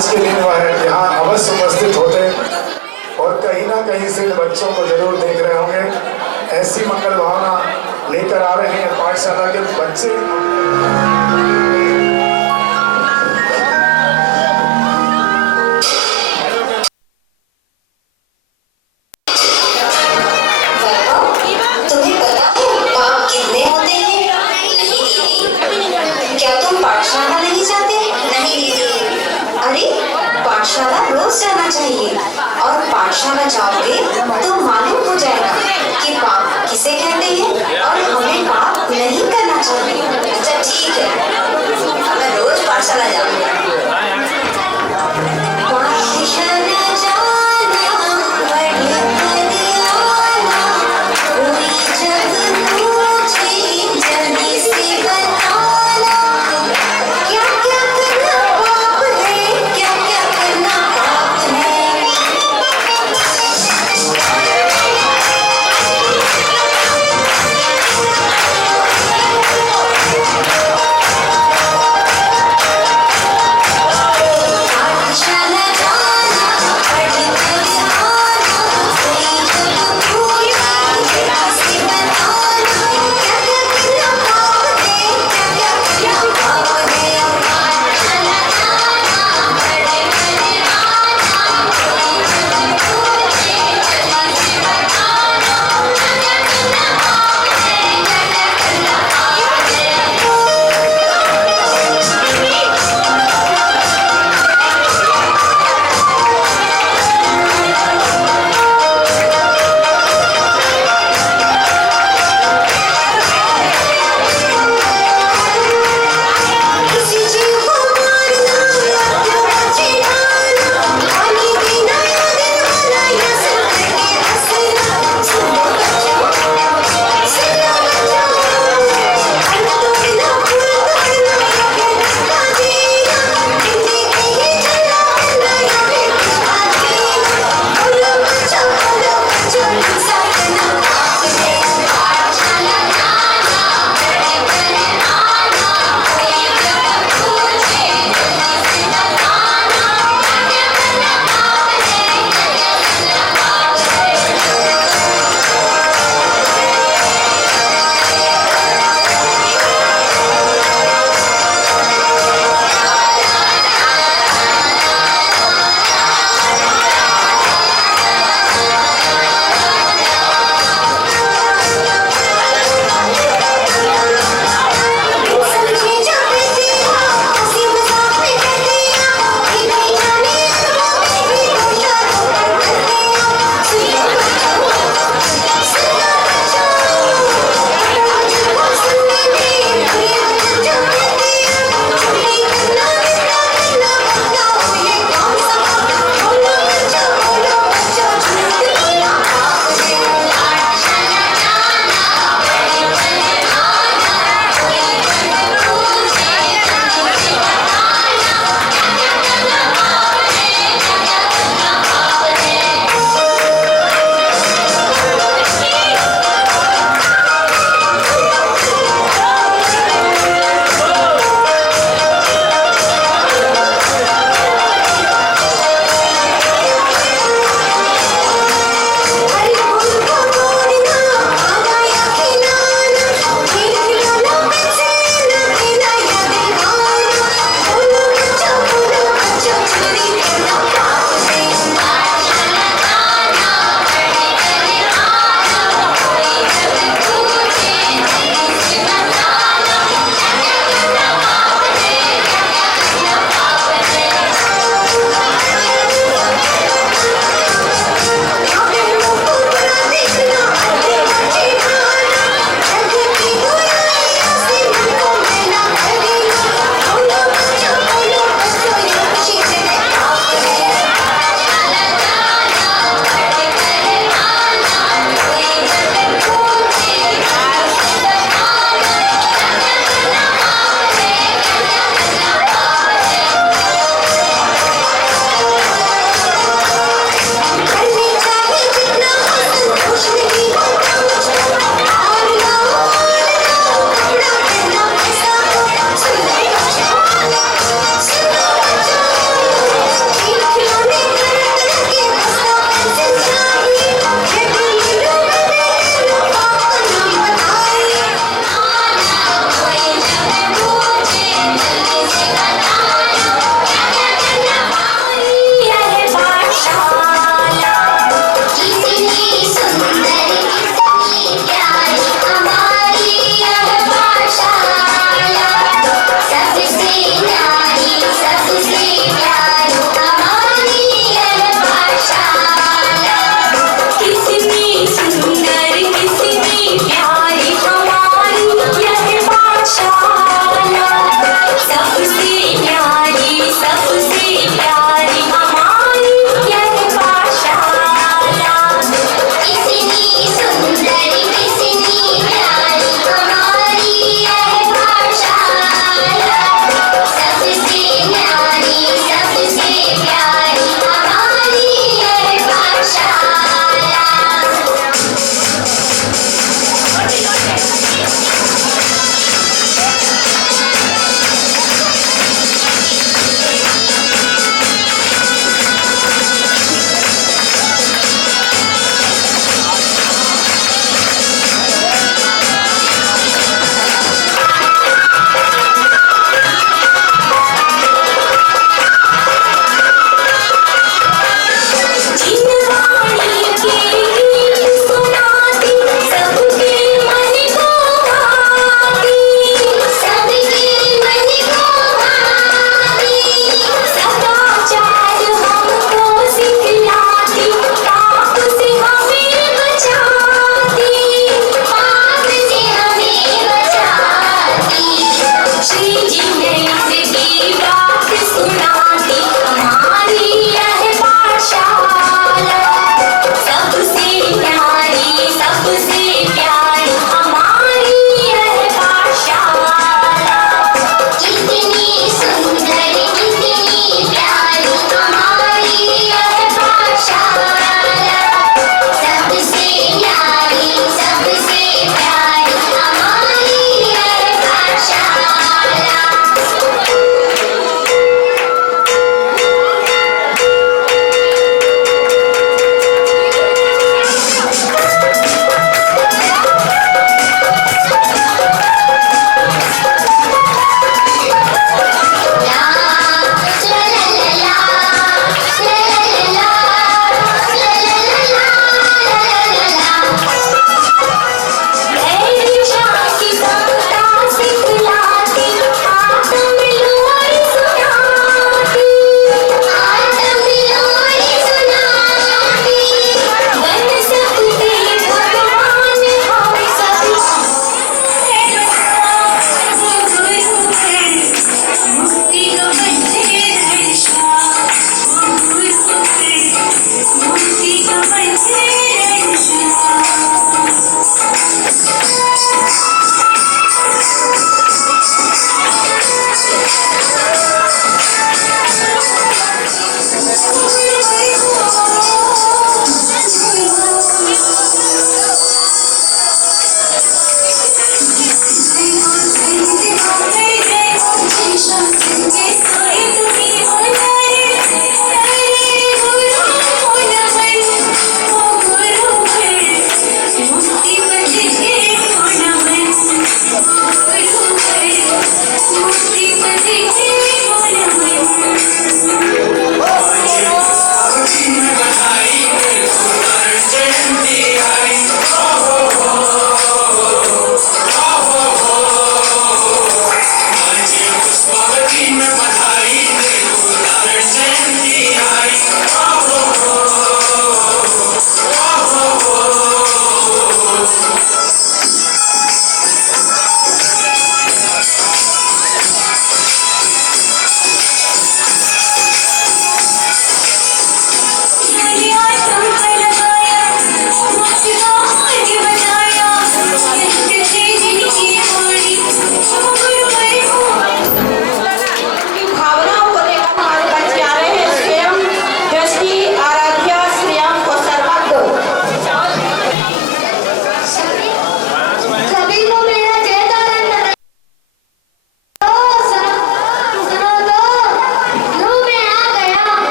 आज के दिन वह यहाँ अवश्य उपस्थित होते और कहीं ना कहीं से बच्चों को जरूर देख रहे होंगे। ऐसी मंगल भावना लेकर आ रहे हैं पाठशाला के बच्चे। पाठशाला रोज जाना चाहिए और पाठशाला जाओगे तो मालूम हो जाएगा कि पाप किसे कहते हैं और हमें पाप नहीं करना चाहिए। अच्छा ठीक है, मैं रोज पाठशाला जाऊंगा।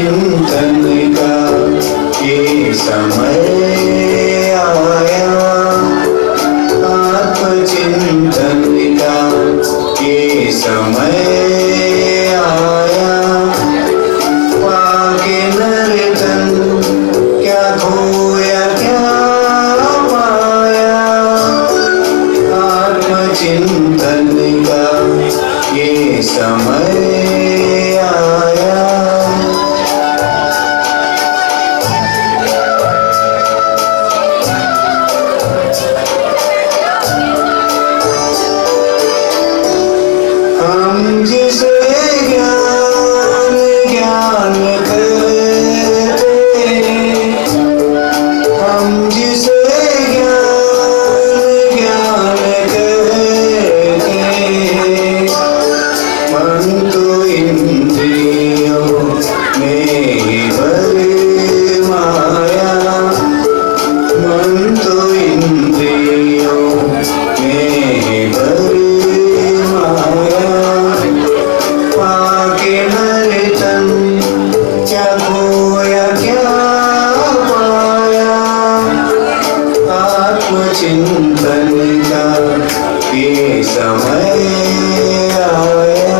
चिंतन का ये समय आया, आत्मचिंतन का ये समय आया। पाके नर्तन क्या खोया क्या पाया, आत्मचिंतन का ये समय आया। हम जिसे ज्ञान ज्ञान कहते, हम जिसे ज्ञान ज्ञान कहते, मन तो इंद्रियों में ही भरमाया, मन तो इंद्रियों में ही भरमाया। पाके नर्तन क्या खोया क्या पाया, आत्मचिंतन का ये समय आया।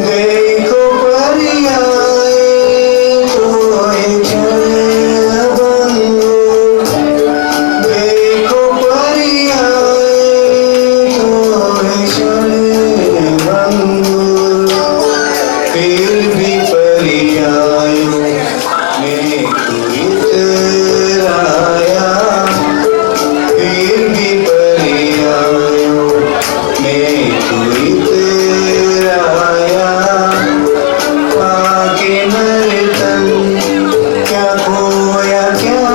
देखो पर्याय कोई क्षण भंगुर, देखो पर्याय कोई क्षण भंगुर, फिर भी पर्यायों में कोई इतराया, फिर भी पर्यायों में कोई इतराया। पाके नर्तन क्या खोया क्या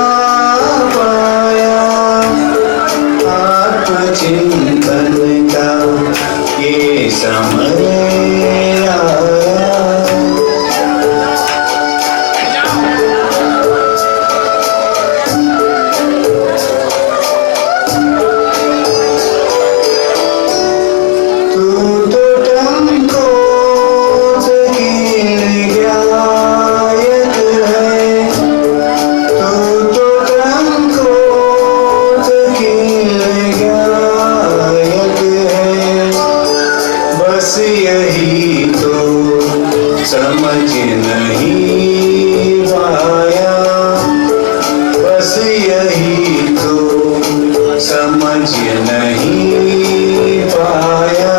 पाया, आत्मचिंतन का ये समय आया। तू तो टंको सकीन गायक है, तू तो टंको सकीन गायक है। बस यही तो समझ नहीं पाया, बस यही तो समझ नहीं पाया।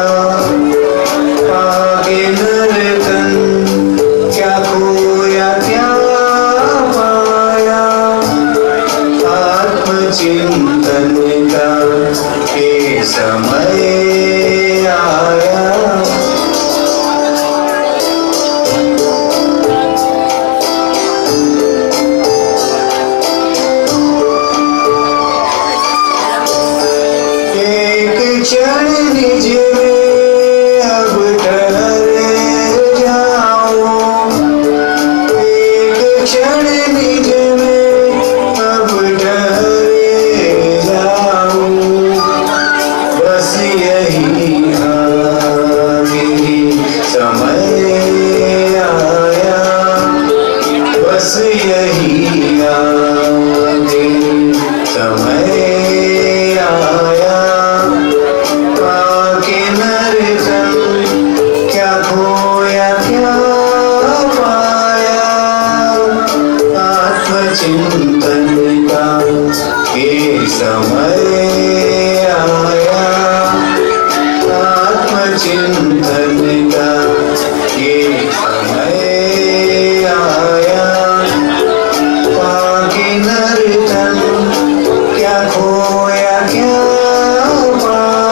पाके नर्तन क्या खोया क्या पाया, आत्मचिंतन का ये समय आया। एक क्षण निज में अब ठहर जाओ, एक क्षण निज में अब ठहर जाओ। बस यही आखिरी समय आया, बस यही आखिरी समय आया। पाके नर्तन क्या खोया क्या पाया, आत्मचिंतन का ये समय आया, आत्मचिंतन का ये समय आया। पाके नर्तन क्या खोया क्या पाया,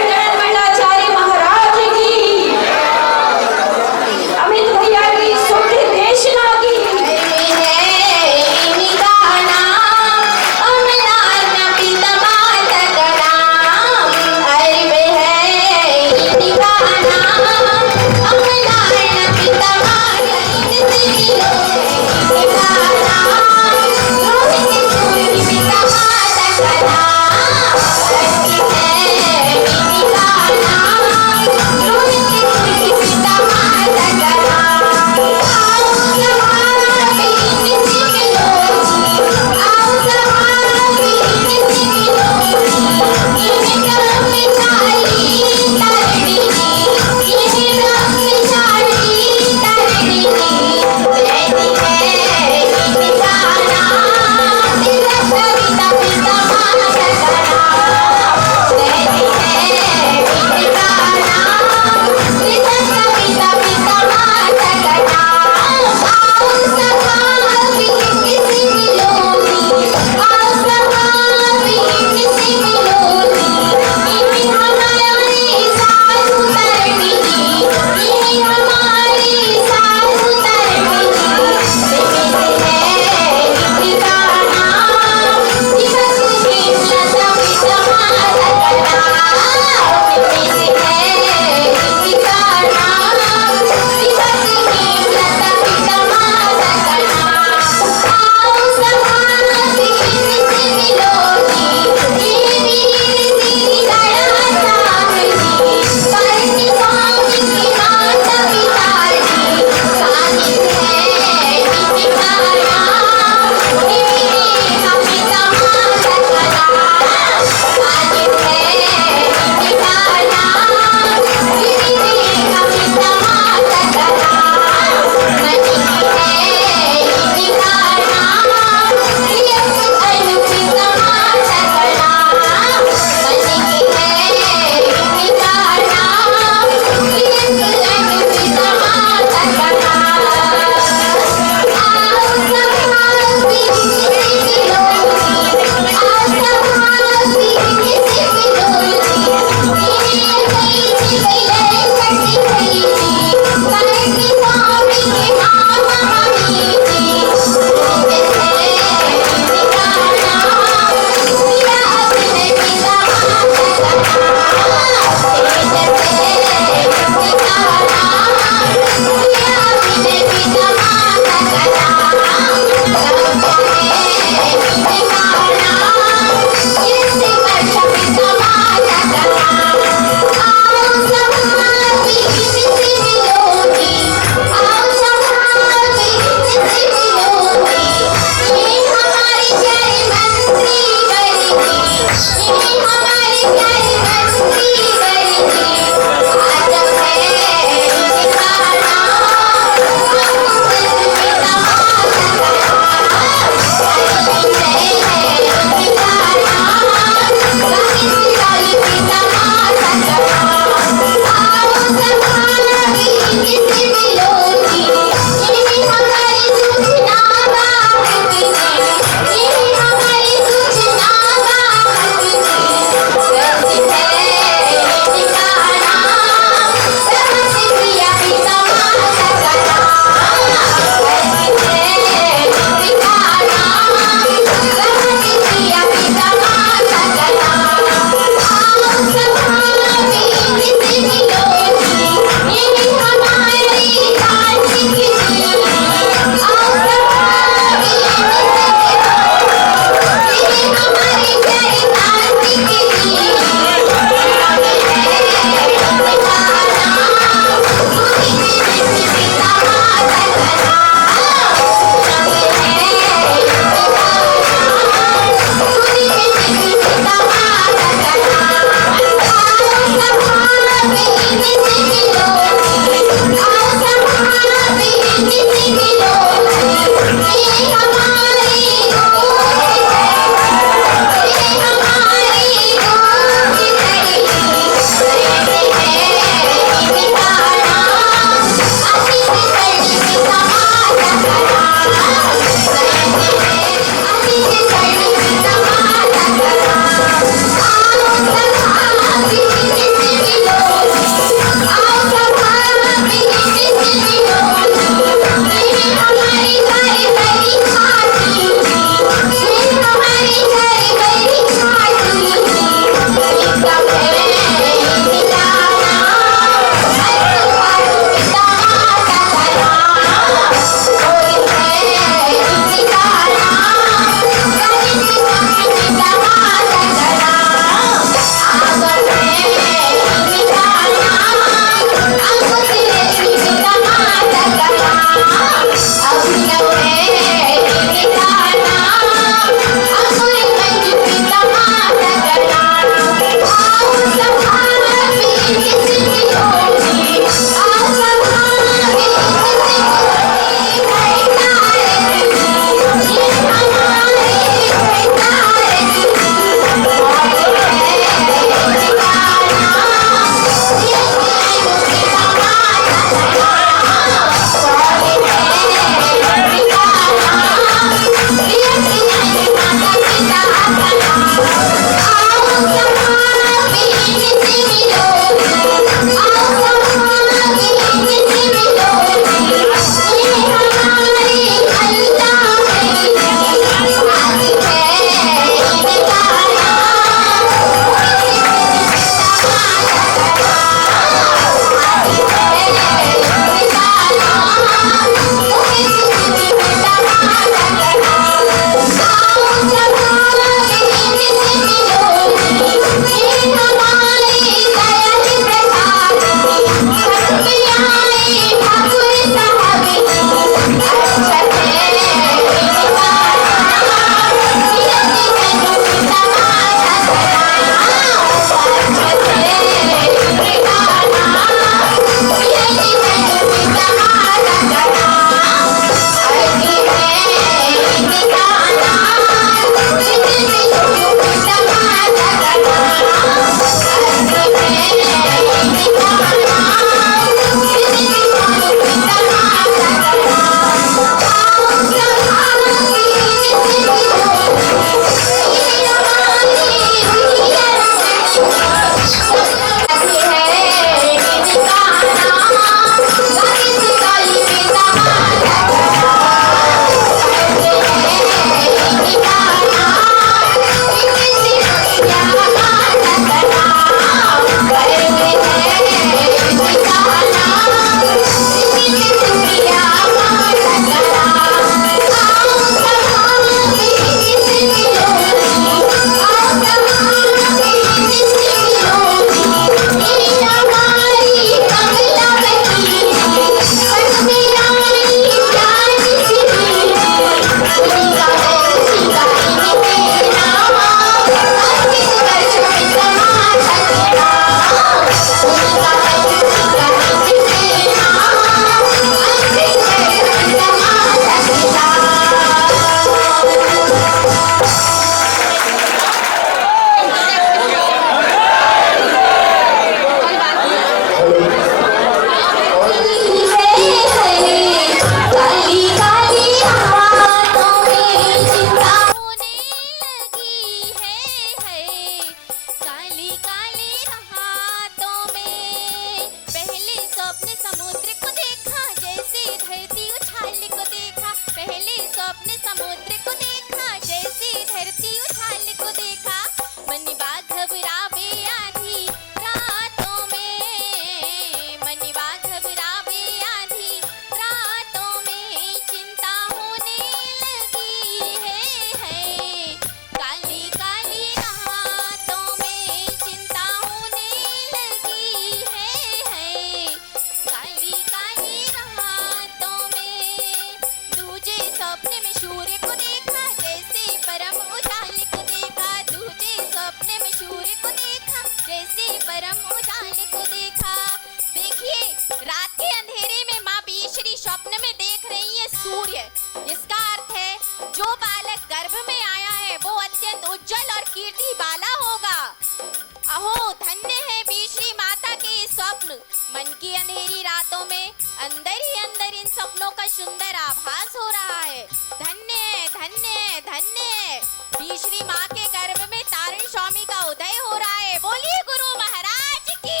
मन की अंधेरी रातों में अंदर ही अंदर इन सपनों का सुंदर आभास हो रहा है। धन्य धन्य धन्य बीश्री माँ के गर्भ में तारण स्वामी का उदय हो रहा है। बोलिए गुरु महाराज की।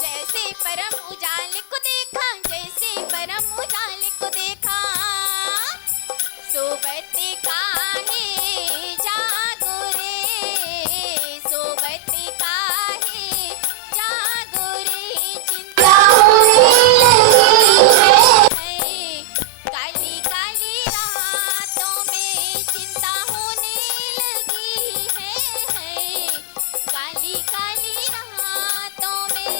जैसे परम उजाले को देखा, जैसे परम उजाले को देखा, सोबत काहे जागो रे, सोबत काहे जागो रे, चिंता होने लगी है, काली काली रातों में चिंता होने लगी है, काली काली रातों में।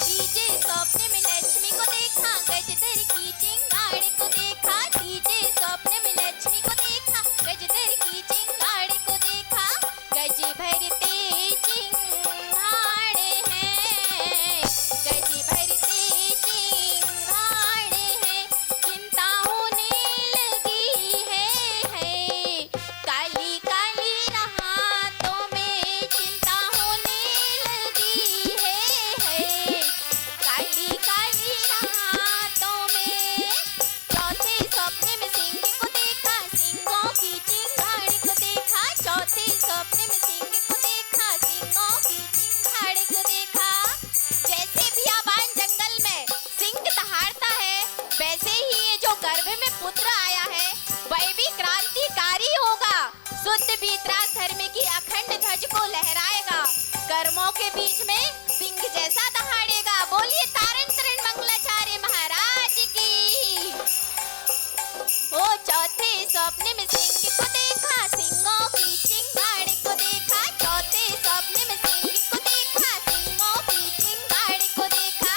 डीजे सपने में लक्ष्मी को देखा, गजधर की चिंगाड़ी को देखा, डीजे सपने में लक्ष्मी को देखा, गजधर की चिंगाड़ी को देखा, गज भरते चिंगाड़े हैं, गज भरते चिंगाड़े हैं, चिंता होने लगी है, काली काली रातों में चिंता होने लगी है, काली काली रातों में। चौथे सपने में सिंह को देखा, सिंहों की चिंगाड़ी को देखा, चौथे सपने में सिंह को देखा, सिंहों की चिंगाड़ी को देखा। जैसे बियाबान जंगल में सिंह दहाड़ता है, वैसे ही ये जो गर्भ में पुत्र आया है वह भी क्रांतिकारी होगा। शुद्ध बीतराग धर्म की अखंड ध्वज को लहराएगा, कर्मों के बीच में सिंह जैसा दहाड़ेगा। बोलिए तारण तरण मंगलाचार्य महाराज की। ओ चौथे सपने में सिंह को देखा, सिंहों की चिंगाड़ी को देखा, चौथे सपने में सिंह को देखा, सिंहों की चिंगाड़ी को देखा,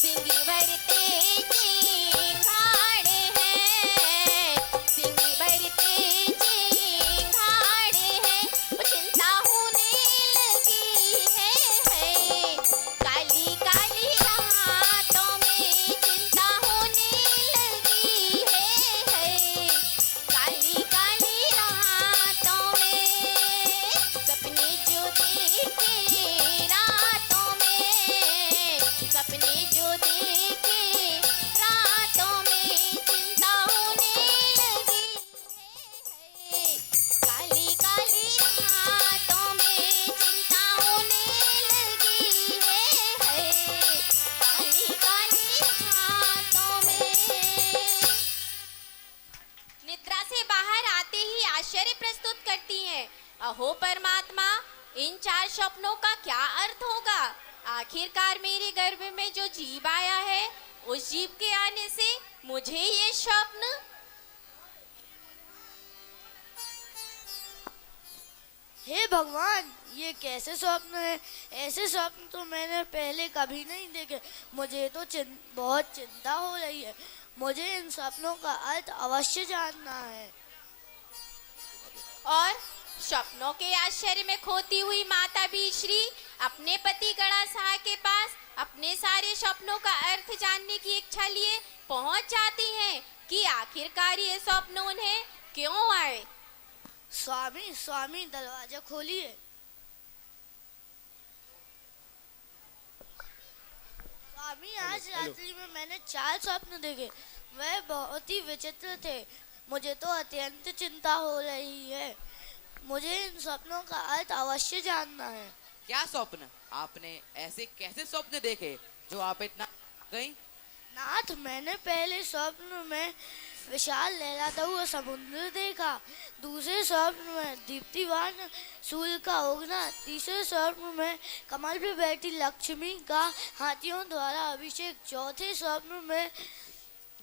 सिंह भरते चिंगाड़े हैं, सिंह भरते चिंगाड़े हैं, वो चिंता होने लगी है, काली काली रातों में चिंता होने लगी है, काली काली रातों में। सपने जो देखे रातों में, सपने जो देखे रातों में चिंता होने लगी है, काली काली रातों में चिंता होने लगी है, काली काली रातों में। निद्रा से बाहर आते ही आश्चर्य प्रस्तुत करती हैं। अहो परमात्मा, इन चार स्वप्नों का क्या अर्थ होगा? आखिरकार मेरे गर्भ में जो जीव आया है, उस जीव के आने से मुझे ये स्वप्न। हे भगवान, ये कैसे स्वप्न है? ऐसे स्वप्न तो मैंने पहले कभी नहीं देखे। मुझे तो बहुत चिंता हो रही है। मुझे इन सपनों का अर्थ अवश्य जानना है। और स्वप्नों के आश्चर्य में खोती हुई माता बीश्री अपने पति गणाशाह के पास अपने सारे स्वप्नों का अर्थ जानने की इच्छा लिए पहुंच जाती हैं कि आखिरकार ये स्वप्न उन्हें क्यों आए। स्वामी स्वामी, दरवाजा खोलिए। स्वामी, आज रात्रि में मैंने 4 स्वप्न देखे। वह बहुत ही विचित्र थे। मुझे तो अत्यंत चिंता हो रही है। मुझे इन स्वप्नों का अर्थ अवश्य जानना है। क्या स्वप्न? आपने ऐसे कैसे स्वप्न देखे जो आप इतना गई? नाथ, मैंने पहले स्वप्न में विशाल लहराता हुआ समुद्र देखा, दूसरे स्वप्न में दीप्तिवान सूर्य का उगना, तीसरे स्वप्न में कमल पे बैठी लक्ष्मी का हाथियों द्वारा अभिषेक, चौथे स्वप्न में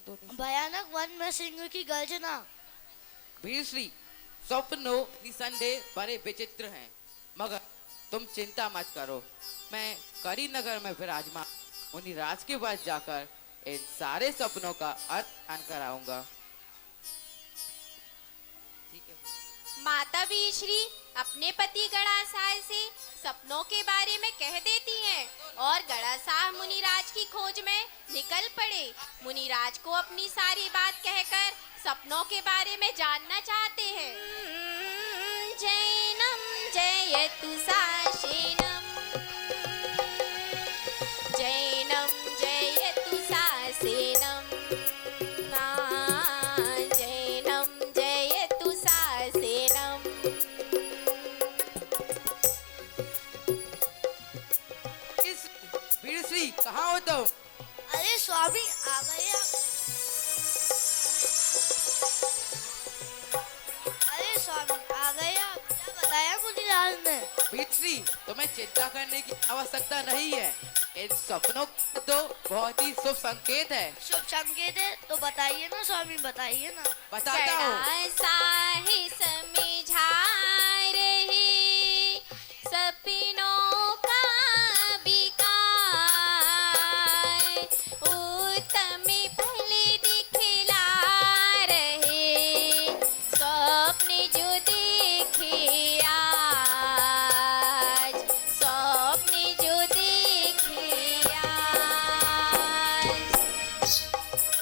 भयानक वन में सिंह की गर्जना। भीश्री, स्वप्नों निसंदेह बड़े विचित्र हैं, मगर तुम चिंता मत करो। मैं करी नगर में विराजमान मुनिराज के पास जाकर इन सारे सपनों का अर्थ जान कर आऊंगा। ठीक है। माता बीश्री अपने पति गणाशाह से सपनों के बारे में कह देती हैं और गणाशाह मुनिराज की खोज में निकल पड़े। मुनिराज को अपनी सारी बात कहकर सपनों के बारे में जानना चाहते हैं। जैनम जयतु साशेनम, वीरश्री कहाँ हो तुम? अरे स्वामी आ गए आप। अरे स्वामी आ गए आप, क्या बताया मुनिलाल ने? वीरश्री तुम्हें चिंता करने की आवश्यकता नहीं है। इन सपनों का तो बहुत ही शुभ संकेत है। शुभ संकेत है तो बताइए ना स्वामी, बताइए ना। बताता हूँ। साहे समझा रहे सपनों का विकार, उत्तम फल दिखला रहे स्वप्न जो देखे आज, स्वप्न जो देखे आज।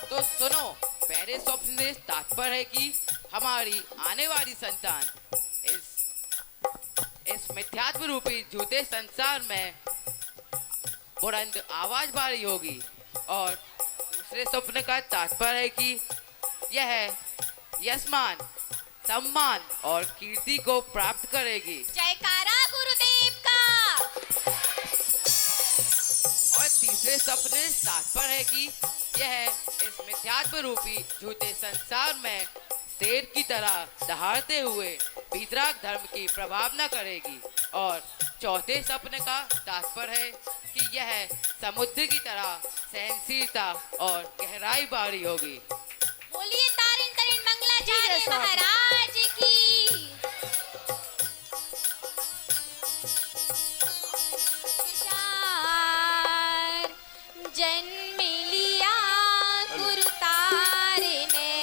तो सुनो, पहले स्वप्न से तात्पर्य है कि हमारी आने वाली संतान इस मिथ्यात्व रूपी झूठे संसार में बुलंद आवाज वाली होगी। और दूसरे स्वप्न का तात्पर्य है कि यह यशमान, सम्मान और कीर्ति को प्राप्त करेगी। जयकारा गुरुदेव का। और तीसरे सपने तात्पर्य है कि यह इस मिथ्यात्व रूपी झूठे संसार में शेर की तरह दहाड़ते हुए वितराग धर्म की प्रभावना करेगी। और चौथे सपने का तात्पर्य है कि यह समुद्र की तरह सहनशीलता और गहराई वाली होगी। बोलिए तारिण तारिण मंगलाचार्य स्वामी। महाराज की। चार जन्म लिया गुरुतार ने,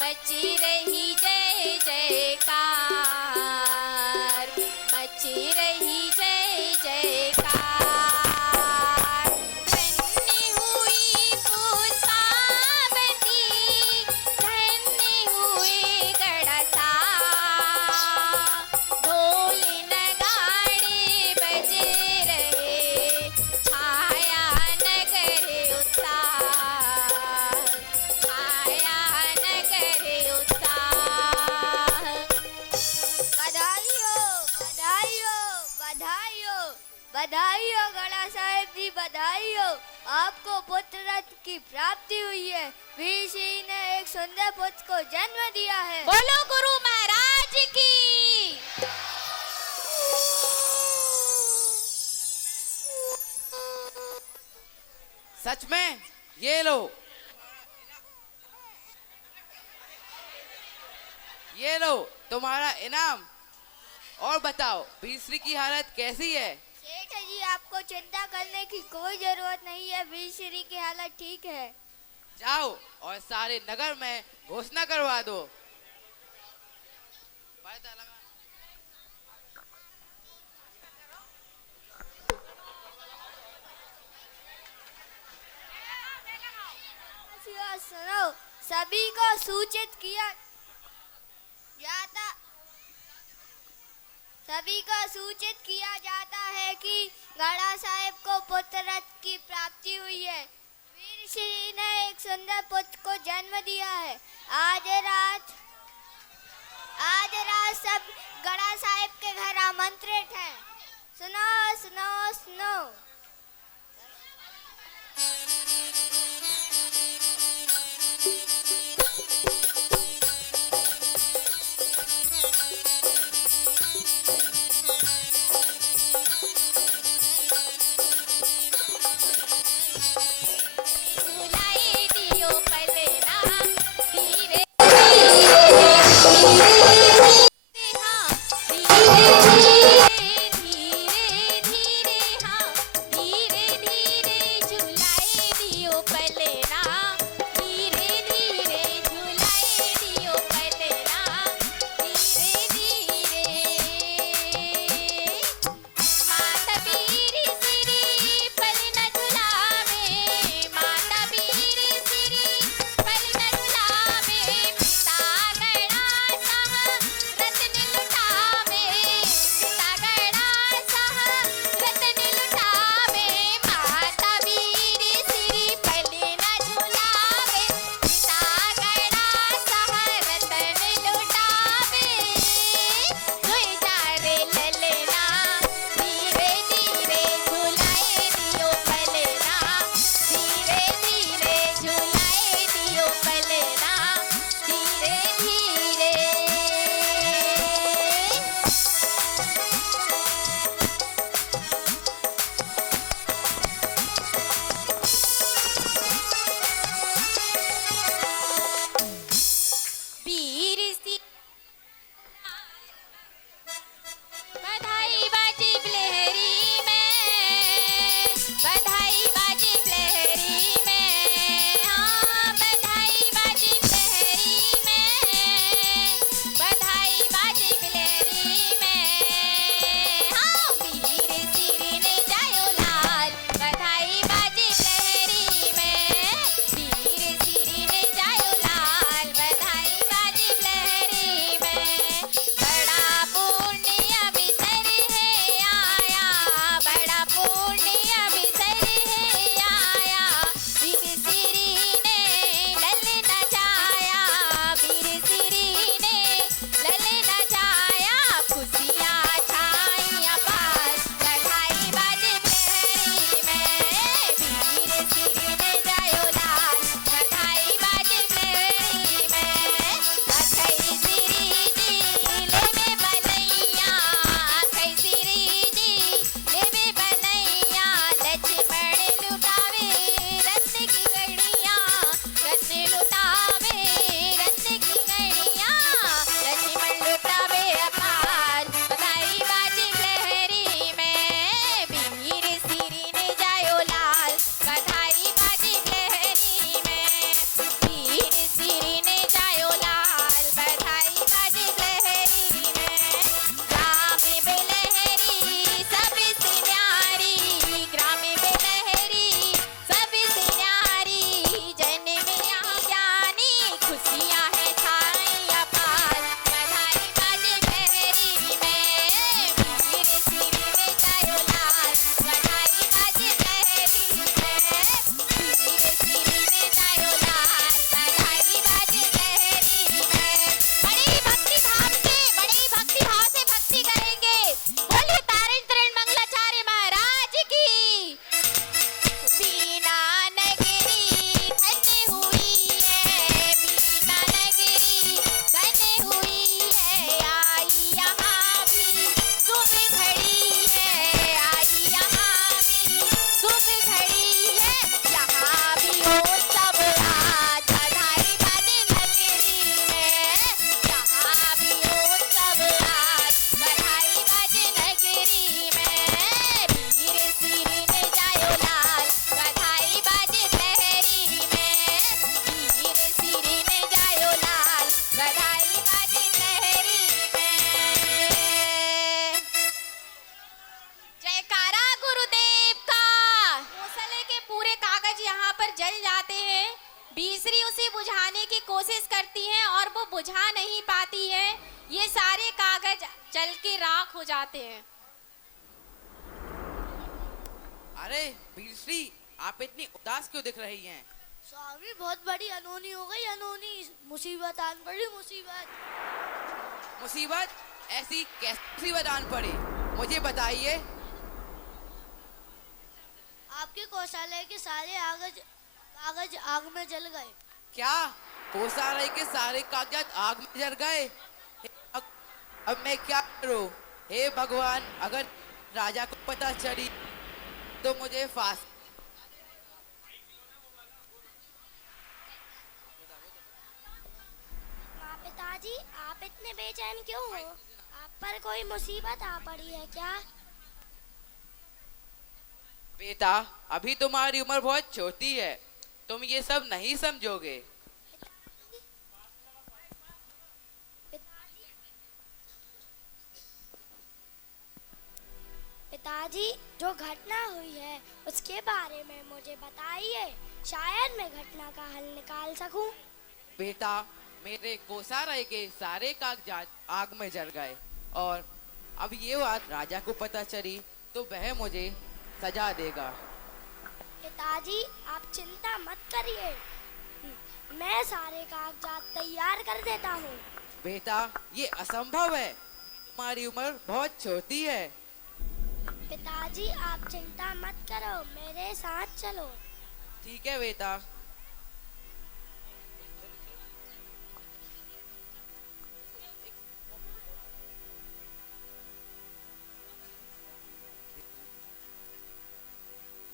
मची रही जय जयकार, मची रही जय जयकार। धन्य हुई पुष्पावती, धन्य हुए गड़सा, ढोल नगाड़े बजे रहे छाया नगर उत्साह, छाया नगर उत्साह। बधाई हो, बधाई हो, बधाई हो, बधाई हो गड़ा साहेब जी, बधाई हो। आपको पुत्र रत्न की प्राप्ति हुई है। वीर सिंह ने एक सुंदर पुत्र को जन्म दिया है। बोलो गुरु महाराज की। सच में? ये लो, ये लो तुम्हारा इनाम। और बताओ वीरश्री की हालत कैसी है? सेठ जी आपको चिंता करने की कोई जरूरत नहीं है, वीर श्री की हालत ठीक है। जाओ और सारे नगर में घोषणा करवा दो। सुनो, सभी को सूचित किया जाता, सभी को सूचित किया जाता है कि गड़ा साहेब को पुत्र रत्न की प्राप्ति हुई है। वीर श्री ने एक सुंदर पुत्र को जन्म दिया है। आज रात सब गड़ा साहेब के घर आमंत्रित हैं। सुनो सुनो सुनो। बुलाए दियो पलना धीरे धीरे, हाँ धीरे धीरे धीरे धीरे, हाँ जल जाते हैं। बीसरी उसे बुझाने की कोशिश करती है और वो बुझा नहीं पाती है। ये सारे कागज जल के राख हो जाते हैं। अरे बीरश्री, आप इतनी उदास क्यों दिख रही हैं? स्वामी बहुत बड़ी अनहोनी हो गई, अनहोनी मुसीबत आन पड़ी, मुसीबत। मुसीबत? ऐसी कैसी मुसीबत आन पड़ी, मुझे बताइए। आपके कौशल्या के सारे कागज आग में जल गए। क्या? कोषालय के सारे कागजात आग में जल गए? अब मैं क्या करूं? हे भगवान, अगर राजा को पता चली तो मुझे फांसी। पिताजी, आप इतने बेचैन क्यों हो? आप पर कोई मुसीबत आ पड़ी है क्या? बेटा, अभी तुम्हारी उम्र बहुत छोटी है, तुम ये सब नहीं समझोगे। पिताजी, जो घटना हुई है उसके बारे में मुझे बताइए, शायद मैं घटना का हल निकाल सकूं। बेटा, मेरे कोषालय के सारे कागजात आग में जल गए और अब ये बात राजा को पता चली तो वह मुझे सजा देगा। पिताजी, आप चिंता मत करिए, मैं सारे कागजात तैयार कर देता हूँ। बेटा, ये असंभव है, तुम्हारी उम्र बहुत छोटी है। पिताजी, आप चिंता मत करो, मेरे साथ चलो। ठीक है बेटा।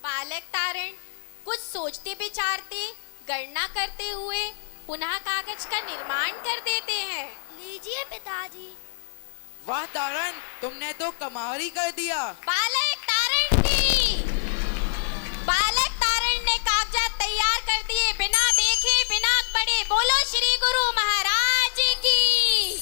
बालक तारण कुछ सोचते विचारते, गणना करते हुए पुनः कागज का निर्माण कर देते हैं। लीजिए पिताजी। वाह तारण, तुमने तो कमाल ही कर दिया। बालक तारण ने कागजात तैयार कर दिए, बिना देखे बिना पढ़े। बोलो श्री गुरु महाराज की।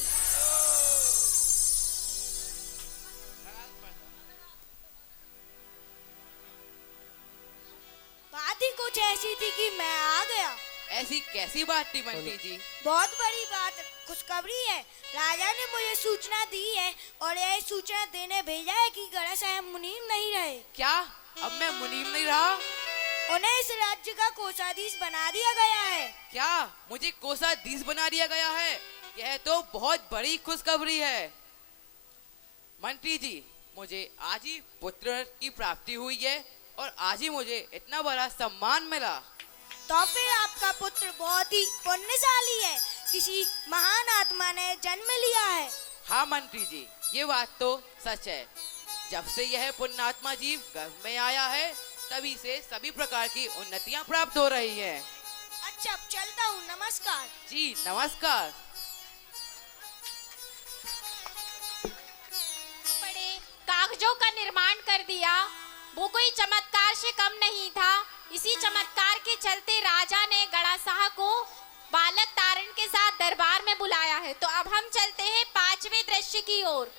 बात ही कुछ ऐसी थी कि मैं आ गया। ऐसी कैसी बात थी बंटी जी? बहुत बड़ी बात, खुशखबरी है। राजा ने मुझे सूचना दी है और यह सूचना देने भेजा है कि गड़ा साहब मुनीम नहीं रहे। क्या? अब मैं मुनीम नहीं रहा? उन्हें इस राज्य का कोषाधीश बना दिया गया है। क्या? मुझे कोषाधीश बना दिया गया है? यह तो बहुत बड़ी खुशखबरी है। मंत्री जी, मुझे आज ही पुत्र की प्राप्ति हुई है और आज ही मुझे इतना बड़ा सम्मान मिला। तो फिर आपका पुत्र बहुत ही पुण्यशाली है, किसी महान आत्मा ने जन्म लिया है। हाँ मंत्री जी, ये बात तो सच है। जब से यह पुण्यात्मा जीव गर्भ में आया है, तभी से सभी प्रकार की उन्नतियां प्राप्त हो रही हैं। अच्छा, अब चलता हूँ, नमस्कार। जी नमस्कार। बड़े कागजों का निर्माण कर दिया, वो कोई चमत्कार से कम नहीं था। इसी चमत्कार के चलते राजा ने गड़ासाह को बालक तारण के साथ दरबार में बुलाया है। तो अब हम चलते हैं 5वें दृश्य की ओर।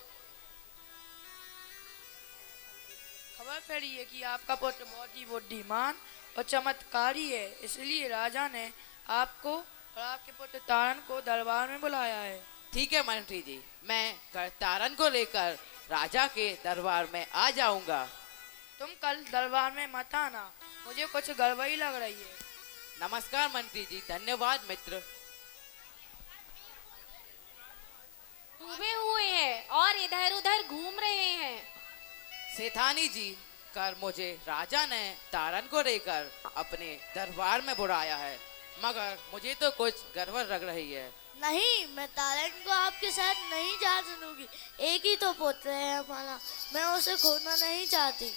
खबर फैली है कि आपका पुत्र बहुत ही बुद्धिमान और चमत्कारी है, इसलिए राजा ने आपको और आपके पुत्र तारण को दरबार में बुलाया है। ठीक है मंत्री जी, मैं तारण को लेकर राजा के दरबार में आ जाऊंगा। तुम कल दरबार में मत आना, मुझे कुछ गड़बड़ी लग रही है। नमस्कार मंत्री जी, धन्यवाद मित्र। डूबे हुए हैं और इधर उधर घूम रहे हैं। सेठानी जी, कर मुझे राजा ने तारण को लेकर अपने दरबार में बुलाया है, मगर मुझे तो कुछ गड़बड़ लग रही है। नहीं, मैं तारण को आपके साथ नहीं जाने दूंगी। एक ही तो पुत्र है हमारा, मैं उसे खोना नहीं चाहती।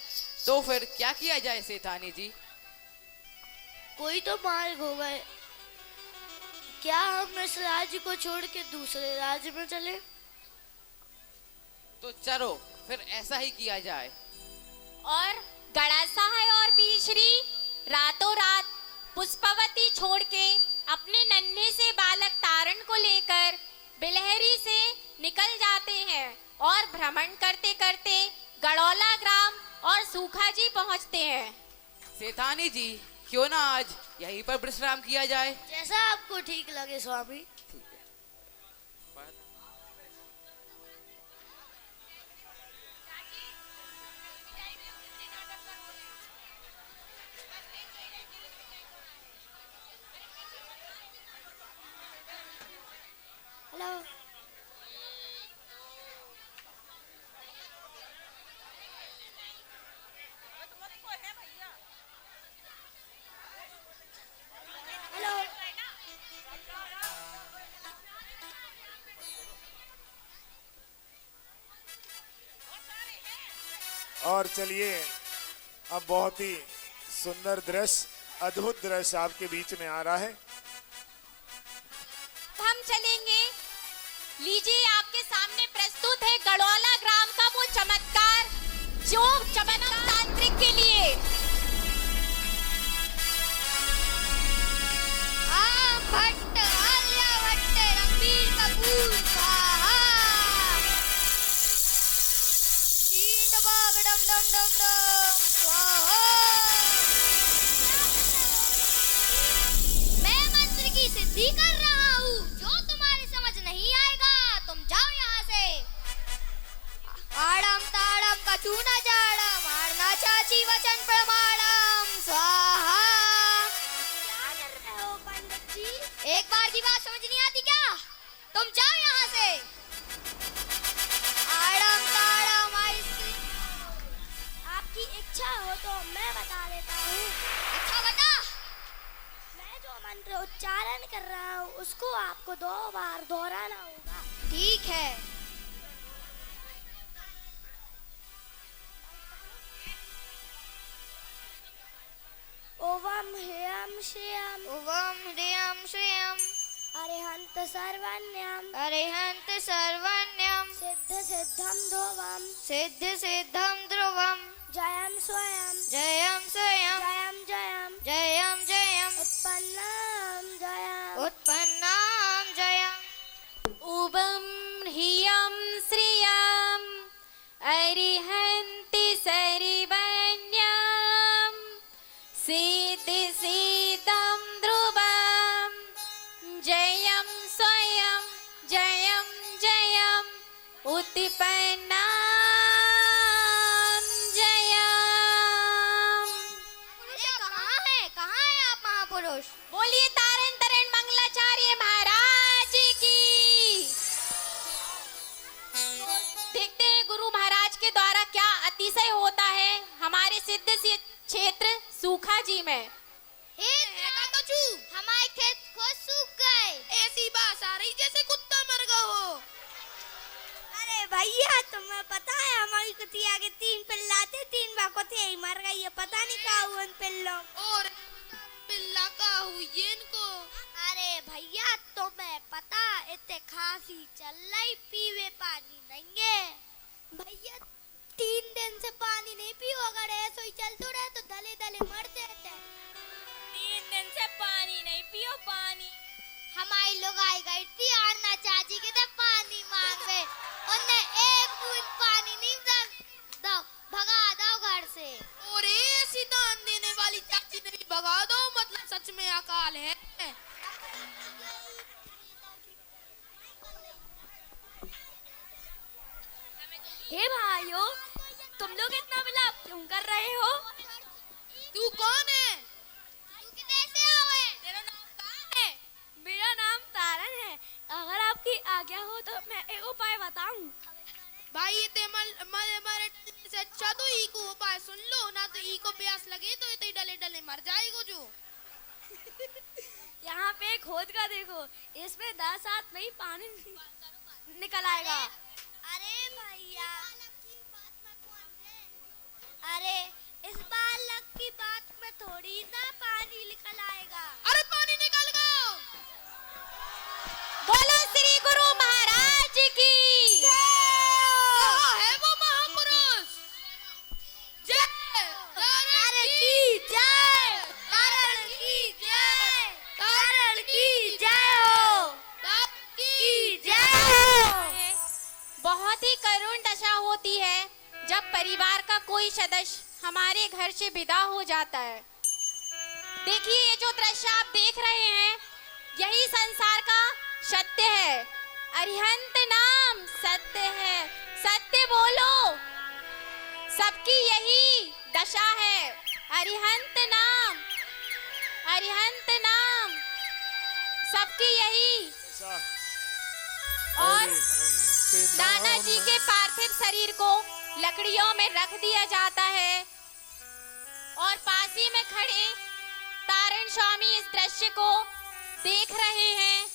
तो फिर क्या किया जाए सेठानी जी? कोई तो मार्ग होगा। क्या हम इस राज्य को छोड़ के दूसरे राज्य में चले? तो चलो फिर ऐसा ही किया जाए। और गड़ासाह और बीश्री रातों रात पुष्पवती छोड़ के अपने नन्हे से बालक तारण को लेकर बिलहरी से निकल जाते हैं और भ्रमण करते करते गड़ौला ग्राम और सूखा जी पहुंचते हैं। सेठानी जी, क्यों ना आज यहीं पर विश्राम किया जाए। जैसा आपको ठीक लगे स्वामी। हेलो। हेलो। और चलिए अब बहुत ही सुंदर दृश्य, अद्भुत दृश्य आपके बीच में आ रहा है। हम चलेंगे। लीजिए आपके सामने प्रस्तुत है गढ़ौला ग्राम का वो चमत्कार जो चमत्कार तांत्रिक के लिए भट्ट आलिया भट्ट रणबीर कपूर स्वाहा। कींड बाग डम डम डम डम स्वाहा। मैं मंत्र की सिद्धि कर रहा हूँ, जो तुम्हारी समझ नहीं आएगा तुम जाओ यहाँ से। आड़म ताड़म कचूना जाड़म आड़ना चाची वचन प्रमाणम स्वाहा। क्या कर रहे हो पंडित जी? एक बार की बात समझ नहीं आती क्या? तुम जाओ यहाँ से। आड़म ताड़म आइसक्रीम। आपकी इच्छा हो तो मैं बता देता हूँ। इच्छा बता। मैं जो मंत्र उच्चारण कर रहा हूँ उसको आपको 2 बार दोहराना होगा। ठीक है। ओवम ह्रीम श्रीयम ओवम ह्रीम श्रीयम अरिहंत सर्वण्यम अरिहंत सर्वण्यम सिद्ध सिद्धम ध्रुवम सिद्ध सिद्धम ध्रुवम जयम स्वयं जयम स्वयं जयम जयम जयम जयम उत्पन्नम जयम उत्पन्नम जयम उबम ह्रियम श्रियम अरिहन्ति सर्वण्यम सिद्धि सिद्धं ध्रुवं जयं स्वयं जयं जयं उत्पन्नां जयम्। कहाँ है आप महापुरुष? बोलिए तारण तरण मंगलाचार्य महाराज की। देखते हैं गुरु महाराज के द्वारा क्या अतिशय होता है हमारे सिद्ध क्षेत्र सूखा जी में। हमारे खेत खुद सूख गए। ऐसी बात आ रही जैसे कुत्ता मर गया हो। अरे भैया तुम्हें पता है हमारी कुतिया के 3 पिल्ला थे, 3 बार कुतिया ही मर गई है। पता नहीं कहाँ हुआ उन पिल्लों। और पिल्ला का हुई इनको। अरे भैया तुम्हें पता इतने खांसी चल रही, पीवे पानी नहीं है। भैया 3 दिन से पानी नहीं पियो, अगर ऐसे ही चलते रहे तो दले दले मर जाते। 3 दिन से पानी नहीं पियो पानी। हमारी लोग आई गई थी आरना चाची के तो पानी मांगे, उन्हें एक बूंद पानी नहीं दो, भगा दो घर से। और ऐसी दान देने वाली चाची ने भी भगा दो, मतलब सच में अकाल है। हे भाइयों, तुम लोग इतना विलाप क्यों कर रहे हो? तू कौन है? तू किधर से आए? तेरा नाम क्या है? मेरा नाम तारण है। अगर आपकी आज्ञा हो तो मैं एक उपाय बताऊं। भाई ये ते मरे से अच्छा तो ई को उपाय सुन लो ना, तो ई को प्यास लगे तो ये डले डले मर जाएगो जो। यहाँ पे खोद कर देखो, इसमें 10 हाथ में ही पानी निकल आएगा। अरे भैया, अरे इस बालक की बात में थोड़ी ना पानी निकल आएगा। अरे पानी निकल गया। बोलो श्री गुरु महाराज की। कहाँ है वो महापुरुष? जय तारण की जय, तारण की जय, तारण की जय हो, की जय हो। बहुत ही करुण दशा होती है जब परिवार का कोई सदस्य हमारे घर से विदा हो जाता है। देखिए ये जो दृश्य आप देख रहे हैं यही संसार का सत्य है। अरिहंत नाम सत्य है, सत्य बोलो। सबकी यही दशा है। अरिहंत नाम, अरिहंत नाम, सबकी यही। और नाना जी के पार्थिव शरीर को लकड़ियों में रख दिया जाता है और पास ही में खड़े तारण स्वामी इस दृश्य को देख रहे हैं